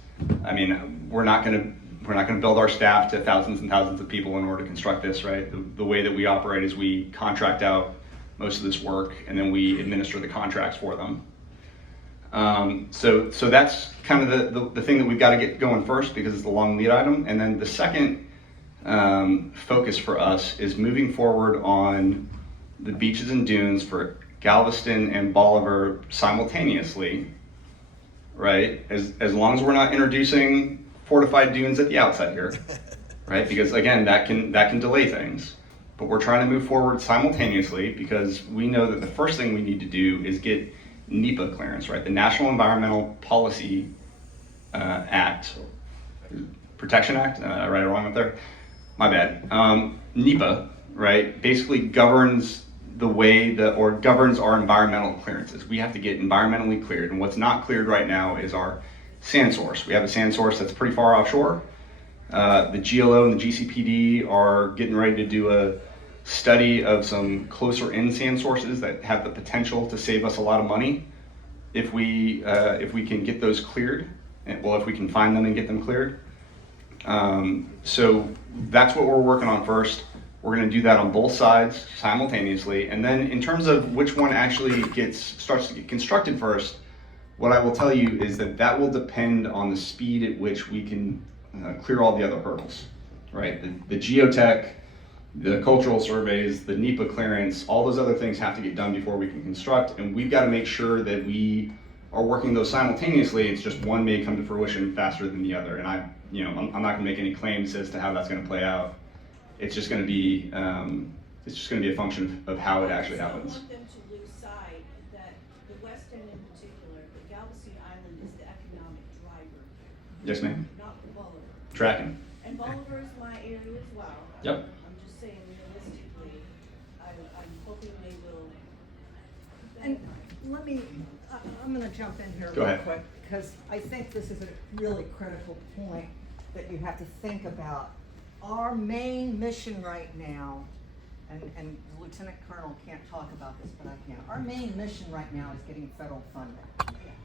we're not going to build our staff to thousands and thousands of people in order to construct this, right? The way that we operate is we contract out most of this work, and then we administer the contracts for them. So that's kind of the thing that we've got to get going first, because it's the long lead item. And then the second focus for us is moving forward on the beaches and dunes for Galveston and Bolivar simultaneously, right? As long as we're not introducing fortified dunes at the outset here, right? Because again, that can delay things. But we're trying to move forward simultaneously, because we know that the first thing we need to do is get NEPA clearance, right? The National Environmental Policy Protection Act, right or wrong up there? My bad. NEPA, right, basically governs governs our environmental clearances. We have to get environmentally cleared, and what's not cleared right now is our sand source. We have a sand source that's pretty far offshore. The GLO and the GCPD are getting ready to do a study of some closer in sand sources that have the potential to save us a lot of money if we can get those cleared. If we can find them and get them cleared. So that's what we're working on first. We're going to do that on both sides simultaneously. And then in terms of which one actually starts to get constructed first, what I will tell you is that will depend on the speed at which we can clear all the other hurdles, right? The geotech, the cultural surveys, the NEPA clearance, all those other things have to get done before we can construct. And we've got to make sure that we are working those simultaneously. It's just one may come to fruition faster than the other. And I'm not going to make any claims as to how that's going to play out. It's just going to be a function of how it actually happens. I don't want them to lose sight that the West End in particular, the Galveston Island is the economic driver, Yes, ma'am. not the Bolivar. Tracking. And Bolivar is my area as well. Yep. I'm just saying realistically, I'm hoping they will. And let me, I'm gonna jump in here Go real ahead. quick, because I think this is a really critical point that you have to think about. Our main mission right now, and Lieutenant Colonel can't talk about this, but I can. Our main mission right now is getting federal funding.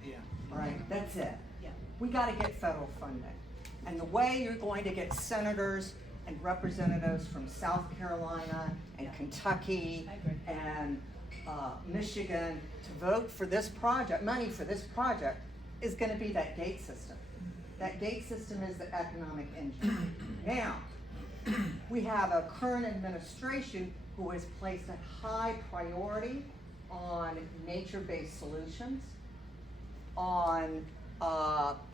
Yeah. All right, that's it. Yeah. We gotta get federal funding. And the way you're going to get senators and representatives from South Carolina and Kentucky I agree. and Michigan to vote for this project, money for this project, is gonna be that gate system. That gate system is the economic engine. Now, we have a current administration who has placed a high priority on nature-based solutions, on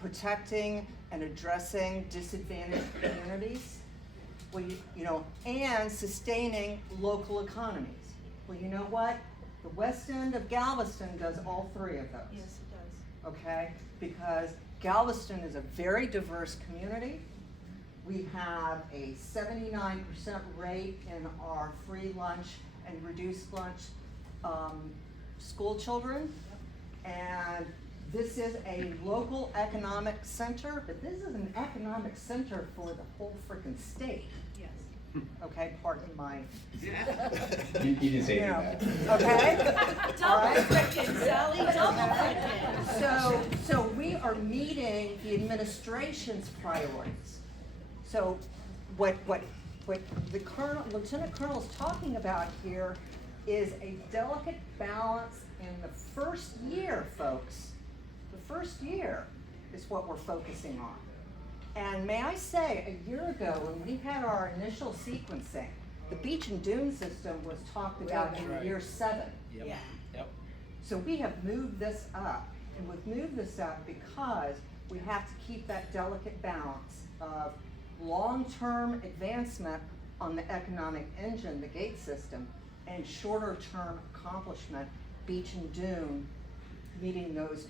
protecting and addressing disadvantaged communities, and sustaining local economies. Well, you know what? The West End of Galveston does all three of those. Yes, it does. Okay? Because Galveston is a very diverse community. We have a 79% rate in our free lunch and reduced lunch school children. And this is a local economic center, but this is an economic center for the whole frickin' state. Yes. Okay, pardon my, You didn't say you know, anything okay? All right? Frickin', Sally, double frickin'. So we are meeting the administration's priorities. So what the colonel, Lieutenant Colonel's talking about here is a delicate balance in the first year, folks. The first year is what we're focusing on. And may I say, a year ago, when we had our initial sequencing, the beach and dune system was talked about in year 7. Yeah. So we have moved this up, and we've moved this up because we have to keep that delicate balance of long-term advancement on the economic engine, the gate system, and shorter-term accomplishment, beach and dune, meeting those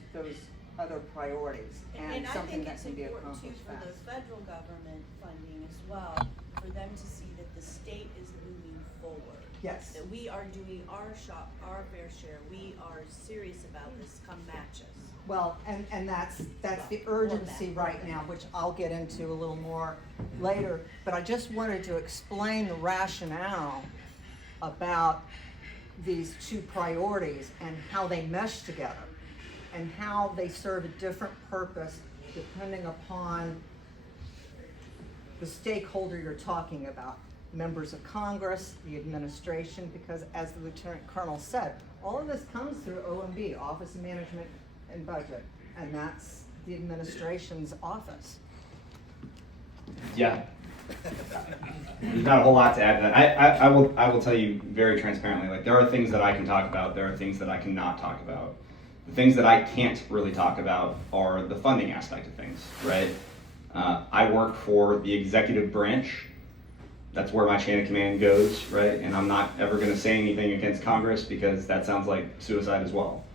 other priorities, and I something think that it's can be important too accomplished for fast. the federal government funding as well, for them to see that the state is moving forward. Yes. That we are doing our fair share, we are serious about this, come match us. Well, and that's the urgency right now, which I'll get into a little more later, but I just wanted to explain the rationale about these two priorities and how they mesh together and how they serve a different purpose depending upon the stakeholder you're talking about, members of Congress, the administration, because as the Lieutenant Colonel said, all of this comes through OMB, Office of Management and Budget, and that's the administration's office. Yeah. There's not a whole lot to add to that. I will tell you very transparently, like there are things that I can talk about, there are things that I cannot talk about. The things that I can't really talk about are the funding aspect of things, right? I work for the executive branch. That's where my chain of command goes, right? And I'm not ever gonna say anything against Congress because that sounds like suicide as well.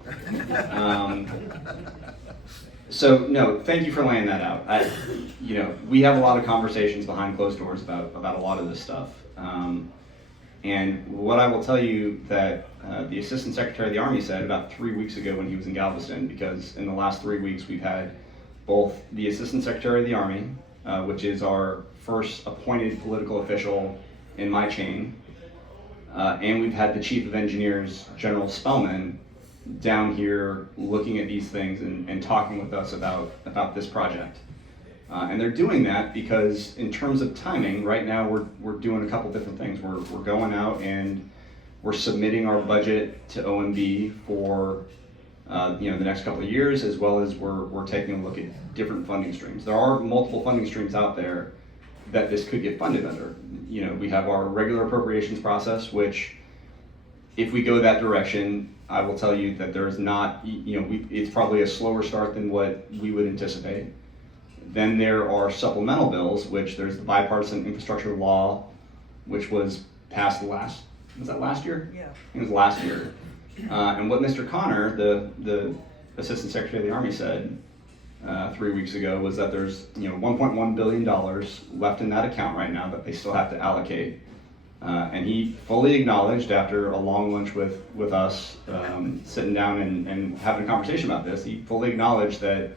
So no, thank you for laying that out. We have a lot of conversations behind closed doors about a lot of this stuff. And what I will tell you that the Assistant Secretary of the Army said about 3 weeks ago when he was in Galveston, because in the last 3 weeks we've had both the Assistant Secretary of the Army, which is our first appointed political official in my chain, and we've had the Chief of Engineers, General Spellman, down here looking at these things and talking with us about this project. And they're doing that because in terms of timing, right now we're doing a couple different things. We're going out and we're submitting our budget to OMB for the next couple of years, as well as we're taking a look at different funding streams. There are multiple funding streams out there that this could get funded under. We have our regular appropriations process, which if we go that direction, I will tell you that there's not, it's probably a slower start than what we would anticipate. Then there are supplemental bills, which there's the bipartisan infrastructure law, which was passed was that last year? Yeah. It was last year. And what Mr. Connor, the Assistant Secretary of the Army said 3 weeks ago was that there's $1.1 billion left in that account right now that they still have to allocate. And he fully acknowledged after a long lunch with us, sitting down and having a conversation about this, he fully acknowledged that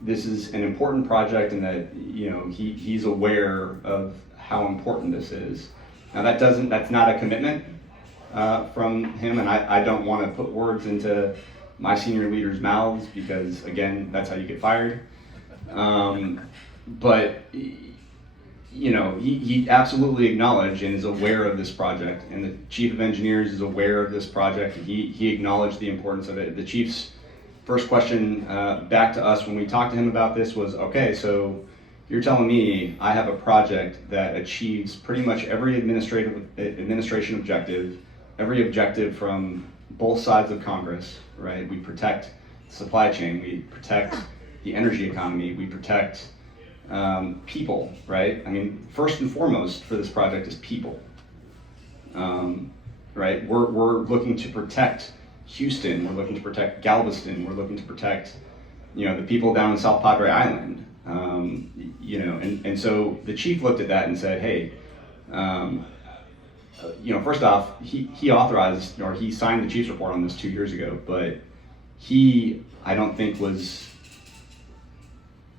this is an important project and that he's aware of how important this is. Now that's not a commitment from him, and I don't want to put words into my senior leaders' mouths because again, that's how you get fired. But he absolutely acknowledged and is aware of this project, and the Chief of Engineers is aware of this project. He acknowledged the importance of it. The Chief's first question back to us when we talked to him about this was, okay, so you're telling me I have a project that achieves pretty much every administration objective, every objective from both sides of Congress, right? We protect the supply chain, we protect the energy economy, we protect people, right? I mean, first and foremost for this project is people, right? We're looking to protect Houston, we're looking to protect Galveston, we're looking to protect, the people down in South Padre Island, and so the chief looked at that and said, hey, first off, he authorized, or he signed the chief's report on this 2 years ago, but I don't think I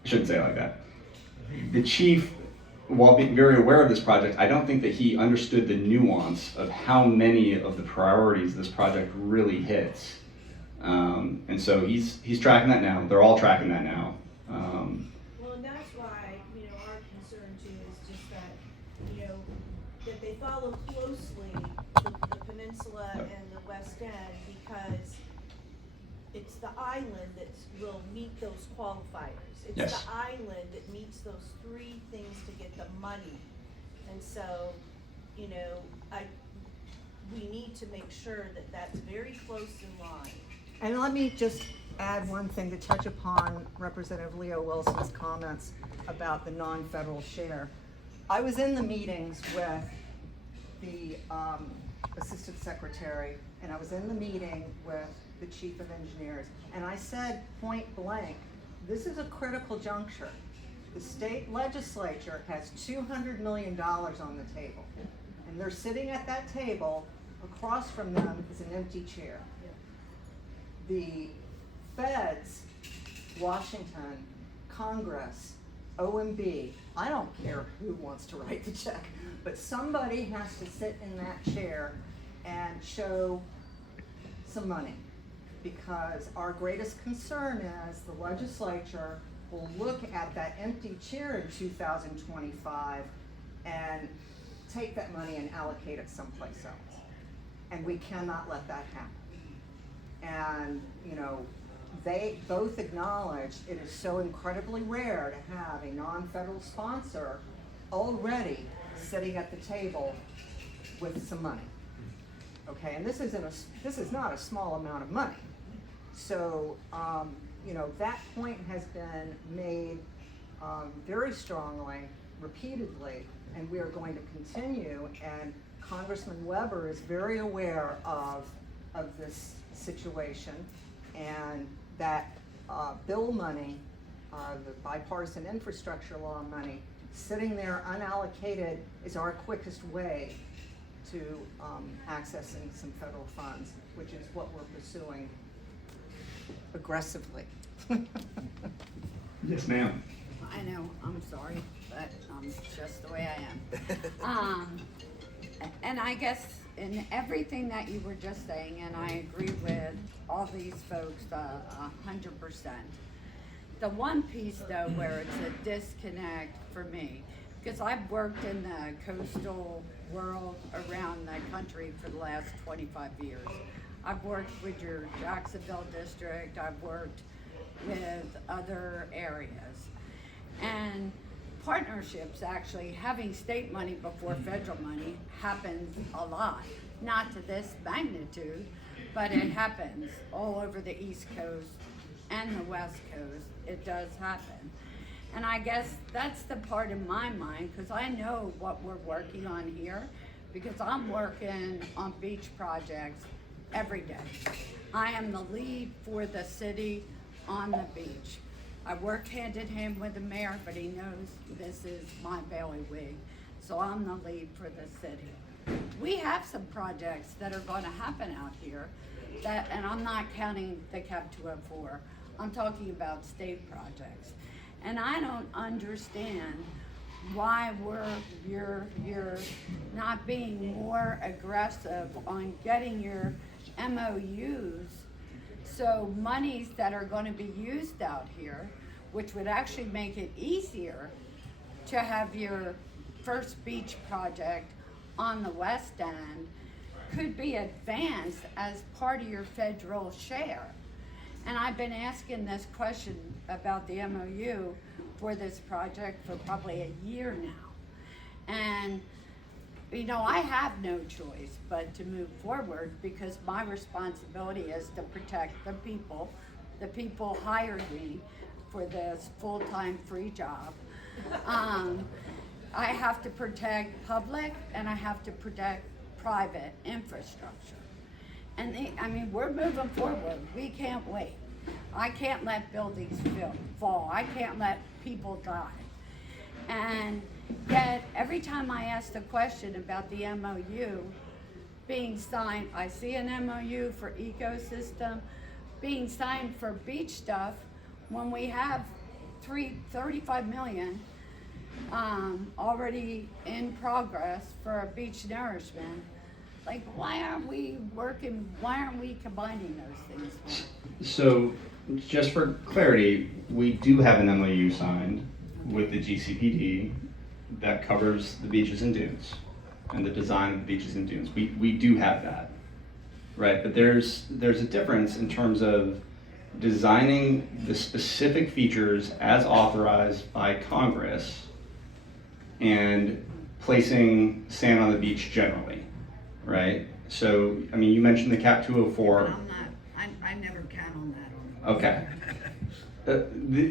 shouldn't say it like that. The chief while being very aware of this project, I don't think that he understood the nuance of how many of the priorities this project really hits. And so he's tracking that now. They're all tracking that now. Well, and that's why, our concern too is just that, that they follow closely the peninsula and the West End, because it's the island that will meet those qualifiers. It's Yes. the island that meets those three things to get the money. And so, we need to make sure that that's very close in line. And let me just add one thing to touch upon Representative Leo Wilson's comments about the non-federal share. I was in the meetings with the Assistant Secretary, and I was in the meeting with the Chief of Engineers, and I said point blank, this is a critical juncture. The state legislature has $200 million on the table, and they're sitting at that table. Across from them is an empty chair. The feds, Washington, Congress, OMB, I don't care who wants to write the check, but somebody has to sit in that chair and show some money. Because our greatest concern is the legislature will look at that empty chair in 2025 and take that money and allocate it someplace else. And we cannot let that happen. And, they both acknowledge it is so incredibly rare to have a non-federal sponsor already sitting at the table with some money. Okay, and this is not a small amount of money. So, that point has been made very strongly, repeatedly, and we are going to continue. And Congressman Weber is very aware of this situation, and that bill money, the bipartisan infrastructure law money, sitting there unallocated is our quickest way to accessing some federal funds, which is what we're pursuing aggressively. Yes, ma'am. I know, I'm sorry, but just the way I am. And I guess in everything that you were just saying, and I agree with all these folks 100%. The one piece though where it's a disconnect for me, because I've worked in the coastal world around the country for the last 25 years. I've worked with your Jacksonville district, I've worked with other areas. And partnerships, actually, having state money before federal money happens a lot. Not to this magnitude, but it happens all over the East Coast and the West Coast. It does happen. And I guess that's the part in my mind, because I know what we're working on here, because I'm working on beach projects every day. I am the lead for the city on the beach. I work hand in hand with the mayor, but he knows this is my bailiwick, so I'm the lead for the city. We have some projects that are going to happen out here, and I'm not counting the CAP 204. I'm talking about state projects, and I don't understand why you're not being more aggressive on getting your MOUs. So monies that are going to be used out here, which would actually make it easier to have your first beach project on the West End, could be advanced as part of your federal share. And I've been asking this question about the MOU for this project for probably a year now. And I have no choice but to move forward, because my responsibility is to protect the people. The people hired me for this full-time free job. I have to protect public and I have to protect private infrastructure. And we're moving forward. We can't wait. I can't let buildings fall. I can't let people die. And yet, every time I ask the question about the MOU being signed, I see an MOU for ecosystem being signed for beach stuff when we have $35 million already in progress for a beach nourishment. Like, why aren't we combining those things more? So, just for clarity, we do have an MOU signed with the GCPD that covers the beaches and dunes and the design of the beaches and dunes. We do have that, right? But there's a difference in terms of designing the specific features as authorized by Congress and placing sand on the beach generally, right? So, I mean, you mentioned the CAP 204. I never count on that. Okay.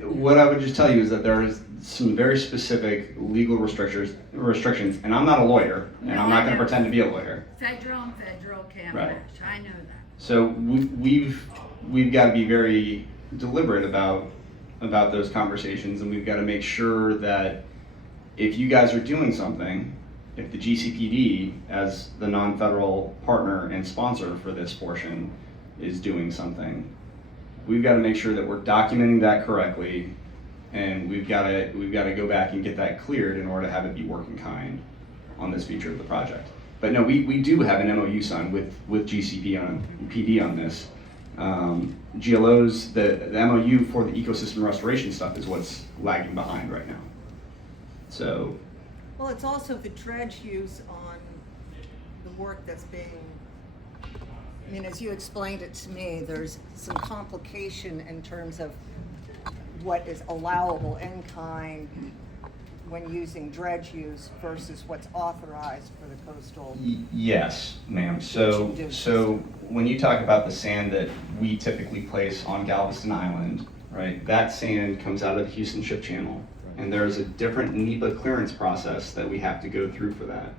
What I would just tell you is that there is some very specific legal restrictions, and I'm not a lawyer, and I'm not going to pretend to be a lawyer. Federal can't Right. match, I know that. So we've got to be very deliberate about those conversations, and we've got to make sure that if you guys are doing something, if the GCPD, as the non-federal partner and sponsor for this portion, is doing something, we've got to make sure that we're documenting that correctly, and we've got to go back and get that cleared in order to have it be work in kind on this feature of the project. But no, we do have an MOU signed with PD on this. GLO's, the MOU for the ecosystem restoration stuff is what's lagging behind right now. So. Well, it's also the dredge use on the work that's being, I mean, as you explained it to me, there's some complication in terms of what is allowable in kind when using dredge use versus what's authorized for the coastal. Yes, ma'am. So when you talk about the sand that we typically place on Galveston Island, right, that sand comes out of the Houston Ship Channel, and there's a different NEPA clearance process that we have to go through for that.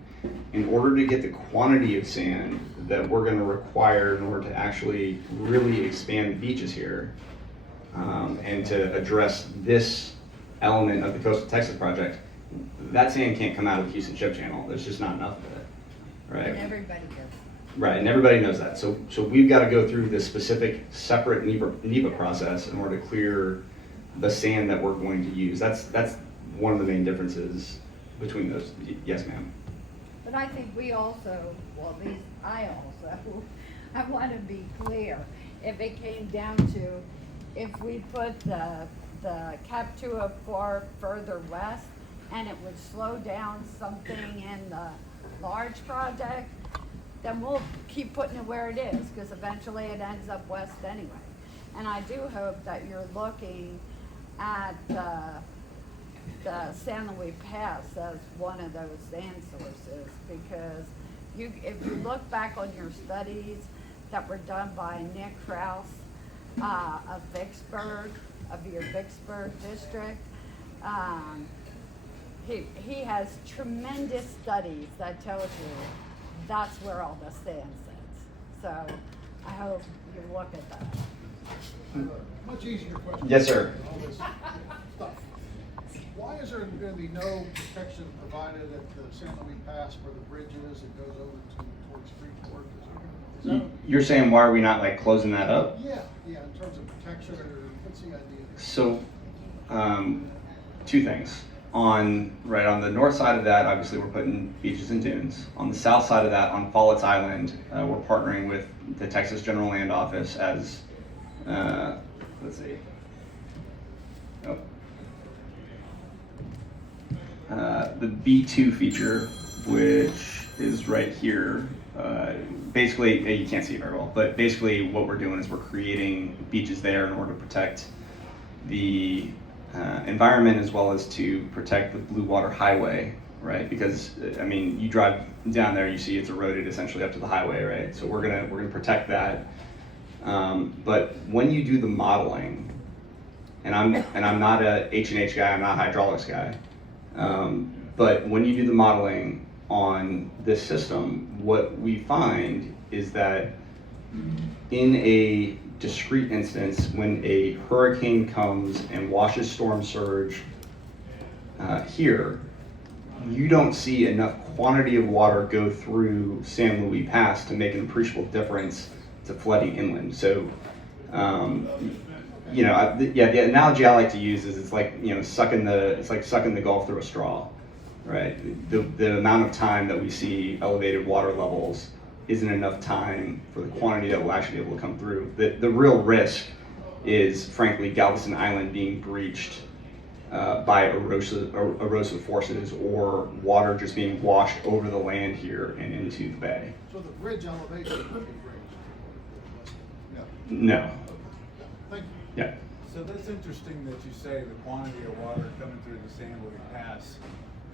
In order to get the quantity of sand that we're going to require in order to actually really expand beaches here, and to address this element of the Coastal Texas project, that sand can't come out of the Houston Ship Channel. There's just not enough of it, right? And everybody does. Right, and everybody knows that. So we've got to go through this specific separate NEPA process in order to clear the sand that we're going to use. That's one of the main differences between those. Yes, ma'am. But I think we also, well, at least I want to be clear. If it came down to, if we put the CAP 204 further west, and it would slow down something in the large project, then we'll keep putting it where it is, because eventually it ends up west anyway. And I do hope that you're looking at the San Luis Pass as one of those sand sources, because if you look back on your studies that were done by Nick Krause of Vicksburg, of your Vicksburg district, he has tremendous studies that tells you that's where all the sand sits. So I hope you look at that. Much easier question. Yes, sir. All this stuff. Why is there going to be no protection provided at the San Luis Pass where the bridge is that goes over towards Freeport? Is that You're saying why are we not like closing that up? yeah, in terms of protection, or what's the idea? So, two things. On the north side of that, obviously we're putting beaches and dunes. On the south side of that, on Follett's Island, we're partnering with the Texas General Land Office as, let's see. Oh. The B2 feature, which is right here. Basically, you can't see it very well, but basically what we're doing is we're creating beaches there in order to protect the environment as well as to protect the Blue Water Highway, right? Because I mean, you drive down there, you see it's eroded essentially up to the highway, right? So we're gonna protect that. But when you do the modeling, and I'm not a H&H guy, I'm not a hydraulics guy, but when you do the modeling on this system, what we find is that in a discrete instance, when a hurricane comes and washes storm surge here, you don't see enough quantity of water go through San Luis Pass to make an appreciable difference to flooding inland. So you know, the analogy I like to use is it's like, you know, sucking the Gulf through a straw, right? The amount of time that we see elevated water levels isn't enough time for the quantity that will actually be able to come through. The real risk is, frankly, Galveston Island being breached by erosive forces, or water just being washed over the land here and into the bay. So the bridge elevation could be raised? No. Thank you. Yeah. So that's interesting that you say the quantity of water coming through the San Luis Pass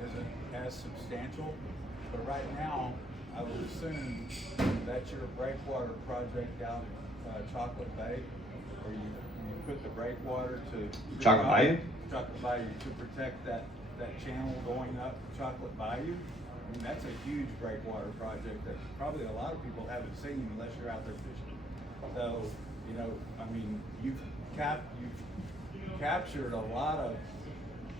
isn't as substantial, but right now, I would assume that's your breakwater project down Chocolate Bay, where you put the breakwater to Chocolate Bayou? Chocolate Bayou to protect that channel going up Chocolate Bayou. I mean, that's a huge breakwater project that probably a lot of people haven't seen unless you're out there fishing. So, you know, I mean, you've captured a lot of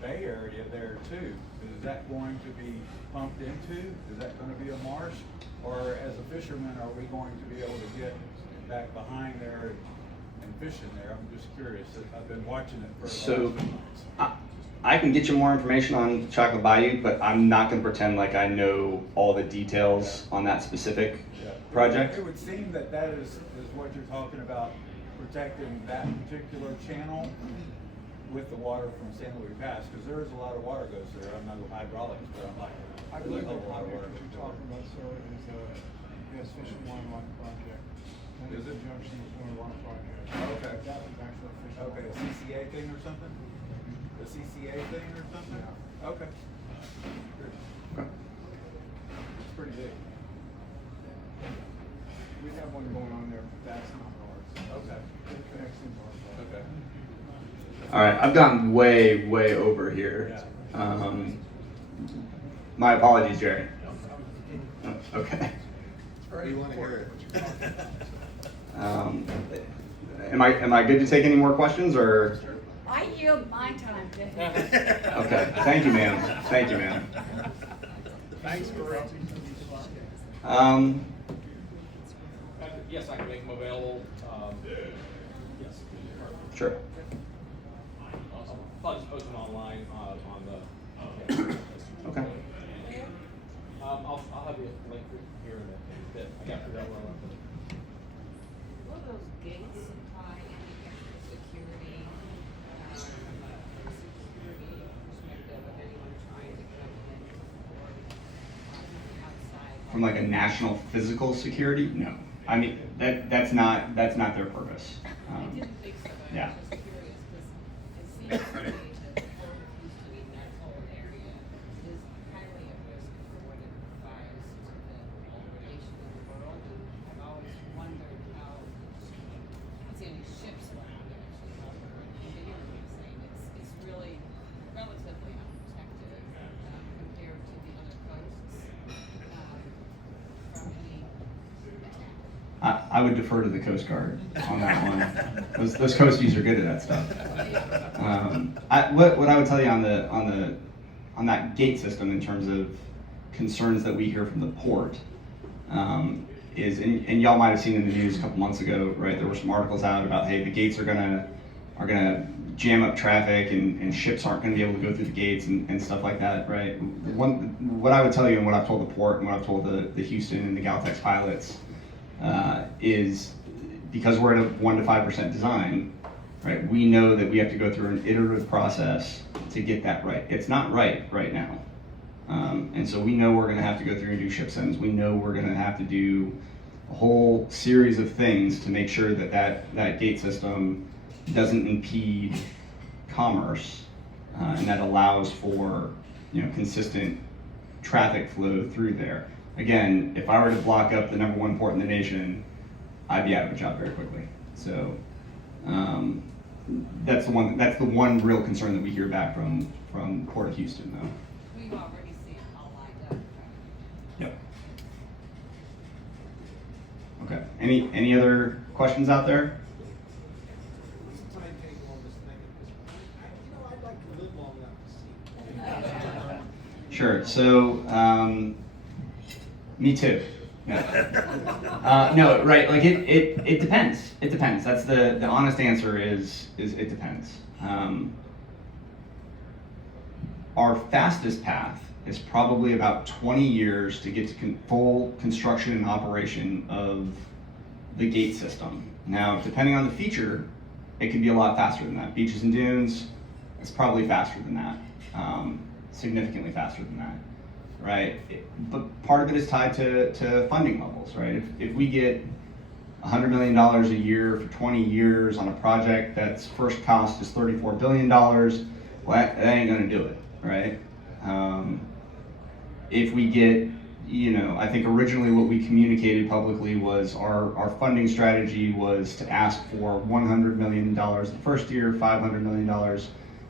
bay area there too. Is that going to be pumped into? Is that going to be a marsh? Or as a fisherman, are we going to be able to get back behind there and fish in there? I'm just curious. I've been watching it for the last few months. I can get you more information on Chocolate Bayou, but I'm not going to pretend like I know all the details on that specific project. It would seem that is what you're talking about, protecting that particular channel with the water from San Luis Pass, because there is a lot of water goes there. I'm not hydraulics, but I'm like, I there's believe a the lot of water. project you're talking about, sir, is Fish and Wildlife Project. And Is it? Junction is one of our projects. Okay. That was actually a Fish and Okay, a Wildlife. CCA thing or something? The CCA thing or something? Yeah. Okay. Good. It's pretty big. We have one going on there, but that's not ours. Okay. It connects into our project. Okay. All right, I've gotten way over here. My apologies, Jerry. Oh, okay. You want to hear it? Am I good to take any more questions, or? I yield my time to him. Okay, thank you, ma'am. Thank you, ma'am. Thanks for Yes, I can make them available. Yes. Sure. I'll probably just post them online on the. Okay. I'll have you link here in a bit. I got to figure out where I want to put it. Will those gates supply any extra security, from a security perspective of anyone trying to come in or outside? From like a national physical security? No. I mean, that's not their purpose. I didn't think so, but Yeah. I was just curious, because it seems to me that the Port of Houston in that whole area is highly at risk for what it provides to the nation of the world, and I've always wondered how, I don't see any ships around it, actually, but you're saying it's really relatively unprotected, compared to the other coasts, from any attack. I would defer to the Coast Guard on that one. Those coasties are good at that stuff. What I would tell you on that gate system in terms of concerns that we hear from the port is, and y'all might have seen in the news a couple months ago, right? There were some articles out about, hey, the gates are gonna jam up traffic and ships aren't gonna be able to go through the gates and stuff like that, right? What I would tell you and what I've told the port and what I've told the Houston and the Galtex pilots is, because we're at a 1 to 5% design, right? We know that we have to go through an iterative process to get that right. It's not right now. And so we know we're gonna have to go through and do ship sends. We know we're gonna have to do a whole series of things to make sure that gate system doesn't impede commerce, and that allows for, consistent traffic flow through there. Again, if I were to block up the #1 port in the nation, I'd be out of a job very quickly. So that's the one real concern that we hear back from Port of Houston, though. We've already seen it all lined up. Yep. Okay. Any other questions out there? I'd like to live long enough to see. Sure. So, me too. No, right, like it depends. It depends. That's the honest answer is it depends. Our fastest path is probably about 20 years to get to full construction and operation of the gate system. Now, depending on the feature, it can be a lot faster than that. Beaches and dunes, it's probably faster than that, significantly faster than that, right? But part of it is tied to funding levels, right? If we get $100 million a year for 20 years on a project that's first cost is $34 billion, well, that ain't gonna do it, right? If we get, I think originally what we communicated publicly was our funding strategy was to ask for $100 million the first year, $500 million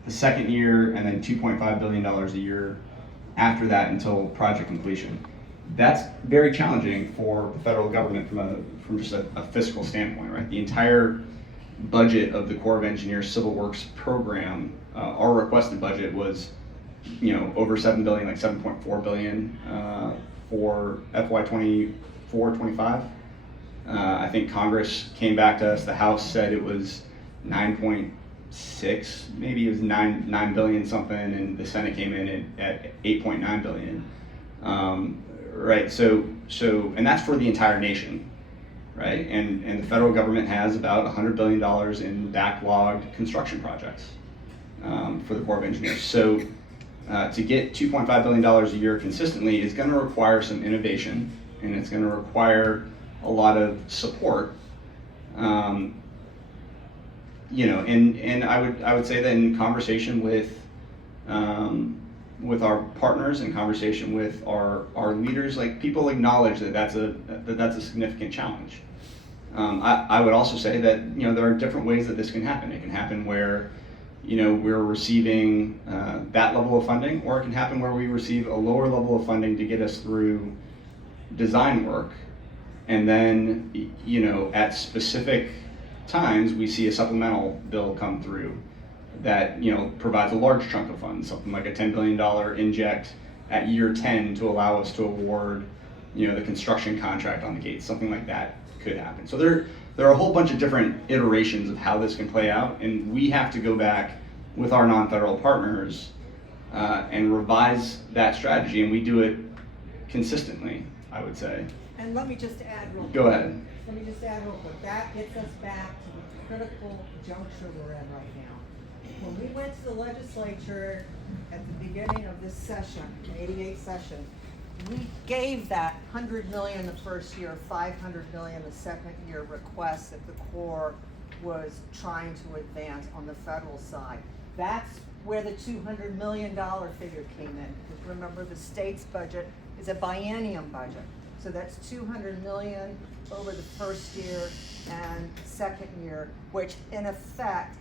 the second year, and then $2.5 billion a year after that until project completion. That's very challenging for the federal government from just a fiscal standpoint, right? The entire budget of the Corps of Engineers Civil Works program, our requested budget was, over $7 billion, like $7.4 billion for FY 24-25. I think Congress came back to us. The House said it was 9.6, maybe it was 9 billion something, and the Senate came in at 8.9 billion. Right. So, and that's for the entire nation, right? And the federal government has about $100 billion in backlogged construction projects for the Corps of Engineers. So, to get $2.5 billion a year consistently is going to require some innovation, and it's going to require a lot of support. And I would say that in conversation with our partners, in conversation with our leaders, like, people acknowledge that that's a significant challenge. I would also say that there are different ways that this can happen. It can happen where we're receiving that level of funding, or it can happen where we receive a lower level of funding to get us through design work, and then at specific times we see a supplemental bill come through that provides a large chunk of funds, something like a $10 billion inject at year 10 to allow us to award the construction contract on the gates. Something like that could happen. So there are a whole bunch of different iterations of how this can play out, and we have to go back with our non-federal partners and revise that strategy, and we do it consistently, I would say. And let me just add real quick. Go ahead. Let me just add real quick. That gets us back to the critical juncture we're in right now. When we went to the legislature at the beginning of this session, the 88th session, we gave that $100 million the first year, $500 million the second year request that the Corps was trying to advance on the federal side. That's where the $200 million figure came in. Because remember, the state's budget is a biennium budget. So that's $200 million over the first year and second year, which in effect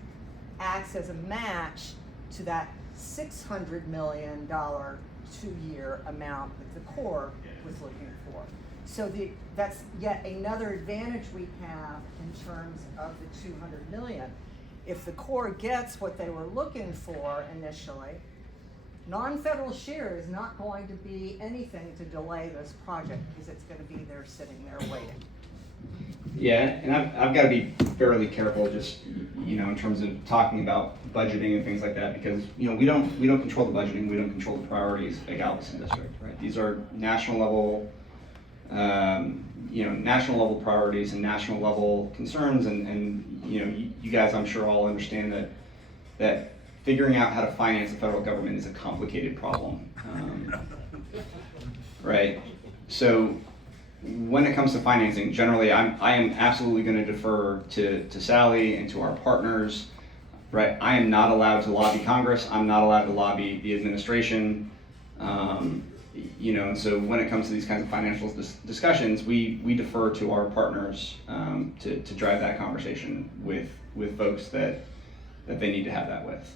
acts as a match to that $600 million 2-year amount that the Corps was looking for. So that's yet another advantage we have in terms of the $200 million. If the Corps gets what they were looking for initially, non-federal share is not going to be anything to delay this project, because it's going to be there sitting there waiting. Yeah, and I've got to be fairly careful, just in terms of talking about budgeting and things like that, because we don't control the budgeting, we don't control the priorities at Galveston District, right? These are national level, national level priorities and national level concerns, and you guys, I'm sure, all understand that figuring out how to finance the federal government is a complicated problem, right? So when it comes to financing, generally, I am absolutely going to defer to Sally and to our partners, right? I am not allowed to lobby Congress. I'm not allowed to lobby the administration. And so when it comes to these kinds of financial discussions, we defer to our partners to drive that conversation with folks that they need to have that with.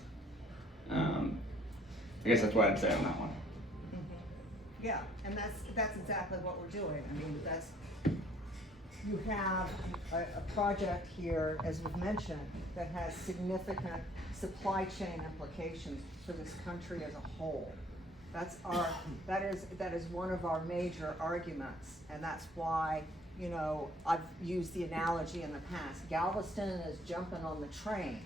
I guess that's what I'd say on that one. Mm-hmm. Yeah, and that's exactly what we're doing. I mean, you have a project here, as we've mentioned, that has significant supply chain implications for this country as a whole. That is one of our major arguments, and that's why, you know, I've used the analogy in the past. Galveston is jumping on the train,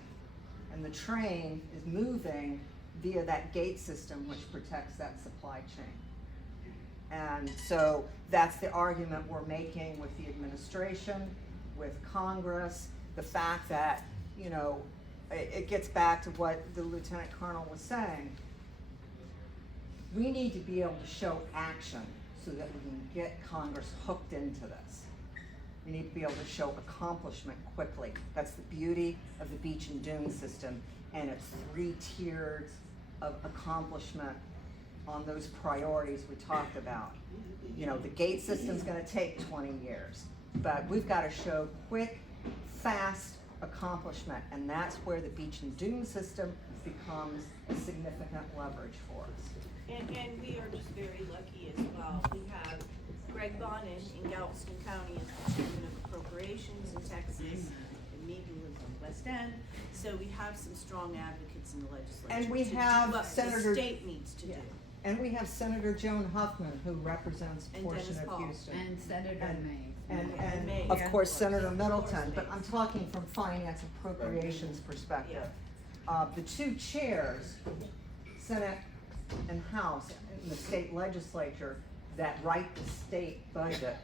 and the train is moving via that gate system which protects that supply chain. And so that's the argument we're making with the administration, with Congress, the fact that, you know, it gets back to what the Lieutenant Colonel was saying. We need to be able to show action so that we can get Congress hooked into this. We need to be able to show accomplishment quickly. That's the beauty of the beach and dune system, and it's 3 tiers of accomplishment on those priorities we talked about. You know, the gate system's gonna take 20 years, but we've gotta show quick, fast accomplishment, and that's where the beach and dune system becomes a significant leverage for us. And we are just very lucky as well. We have Greg Bonin in Galveston County as the Chairman of Appropriations in Texas, and me who lives on the West End. So we have some strong advocates in the legislature. And we to do have what Senator- the state needs to do. And we have Senator Joan Huffman, who represents a And portion Dennis of Paul. Houston. And Senator Migues. And Migues. of Yeah. course, Senator Middleton, but I'm talking from finance appropriations perspective. The 2 chairs, Senate and House, in the state legislature, that write the state budget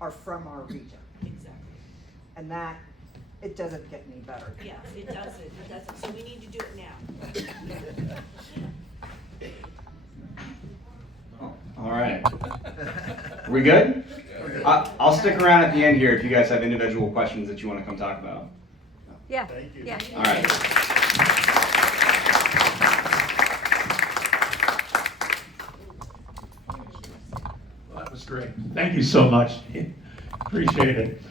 are from our region. Exactly. And that, it doesn't get any better. Yeah, it doesn't, so we need to do it now. All right. We good? I'll stick around at the end here if you guys have individual questions that you want to come talk about. Yeah. Thank you. Yeah. All right. Well, that was great. Thank you so much. Appreciate it.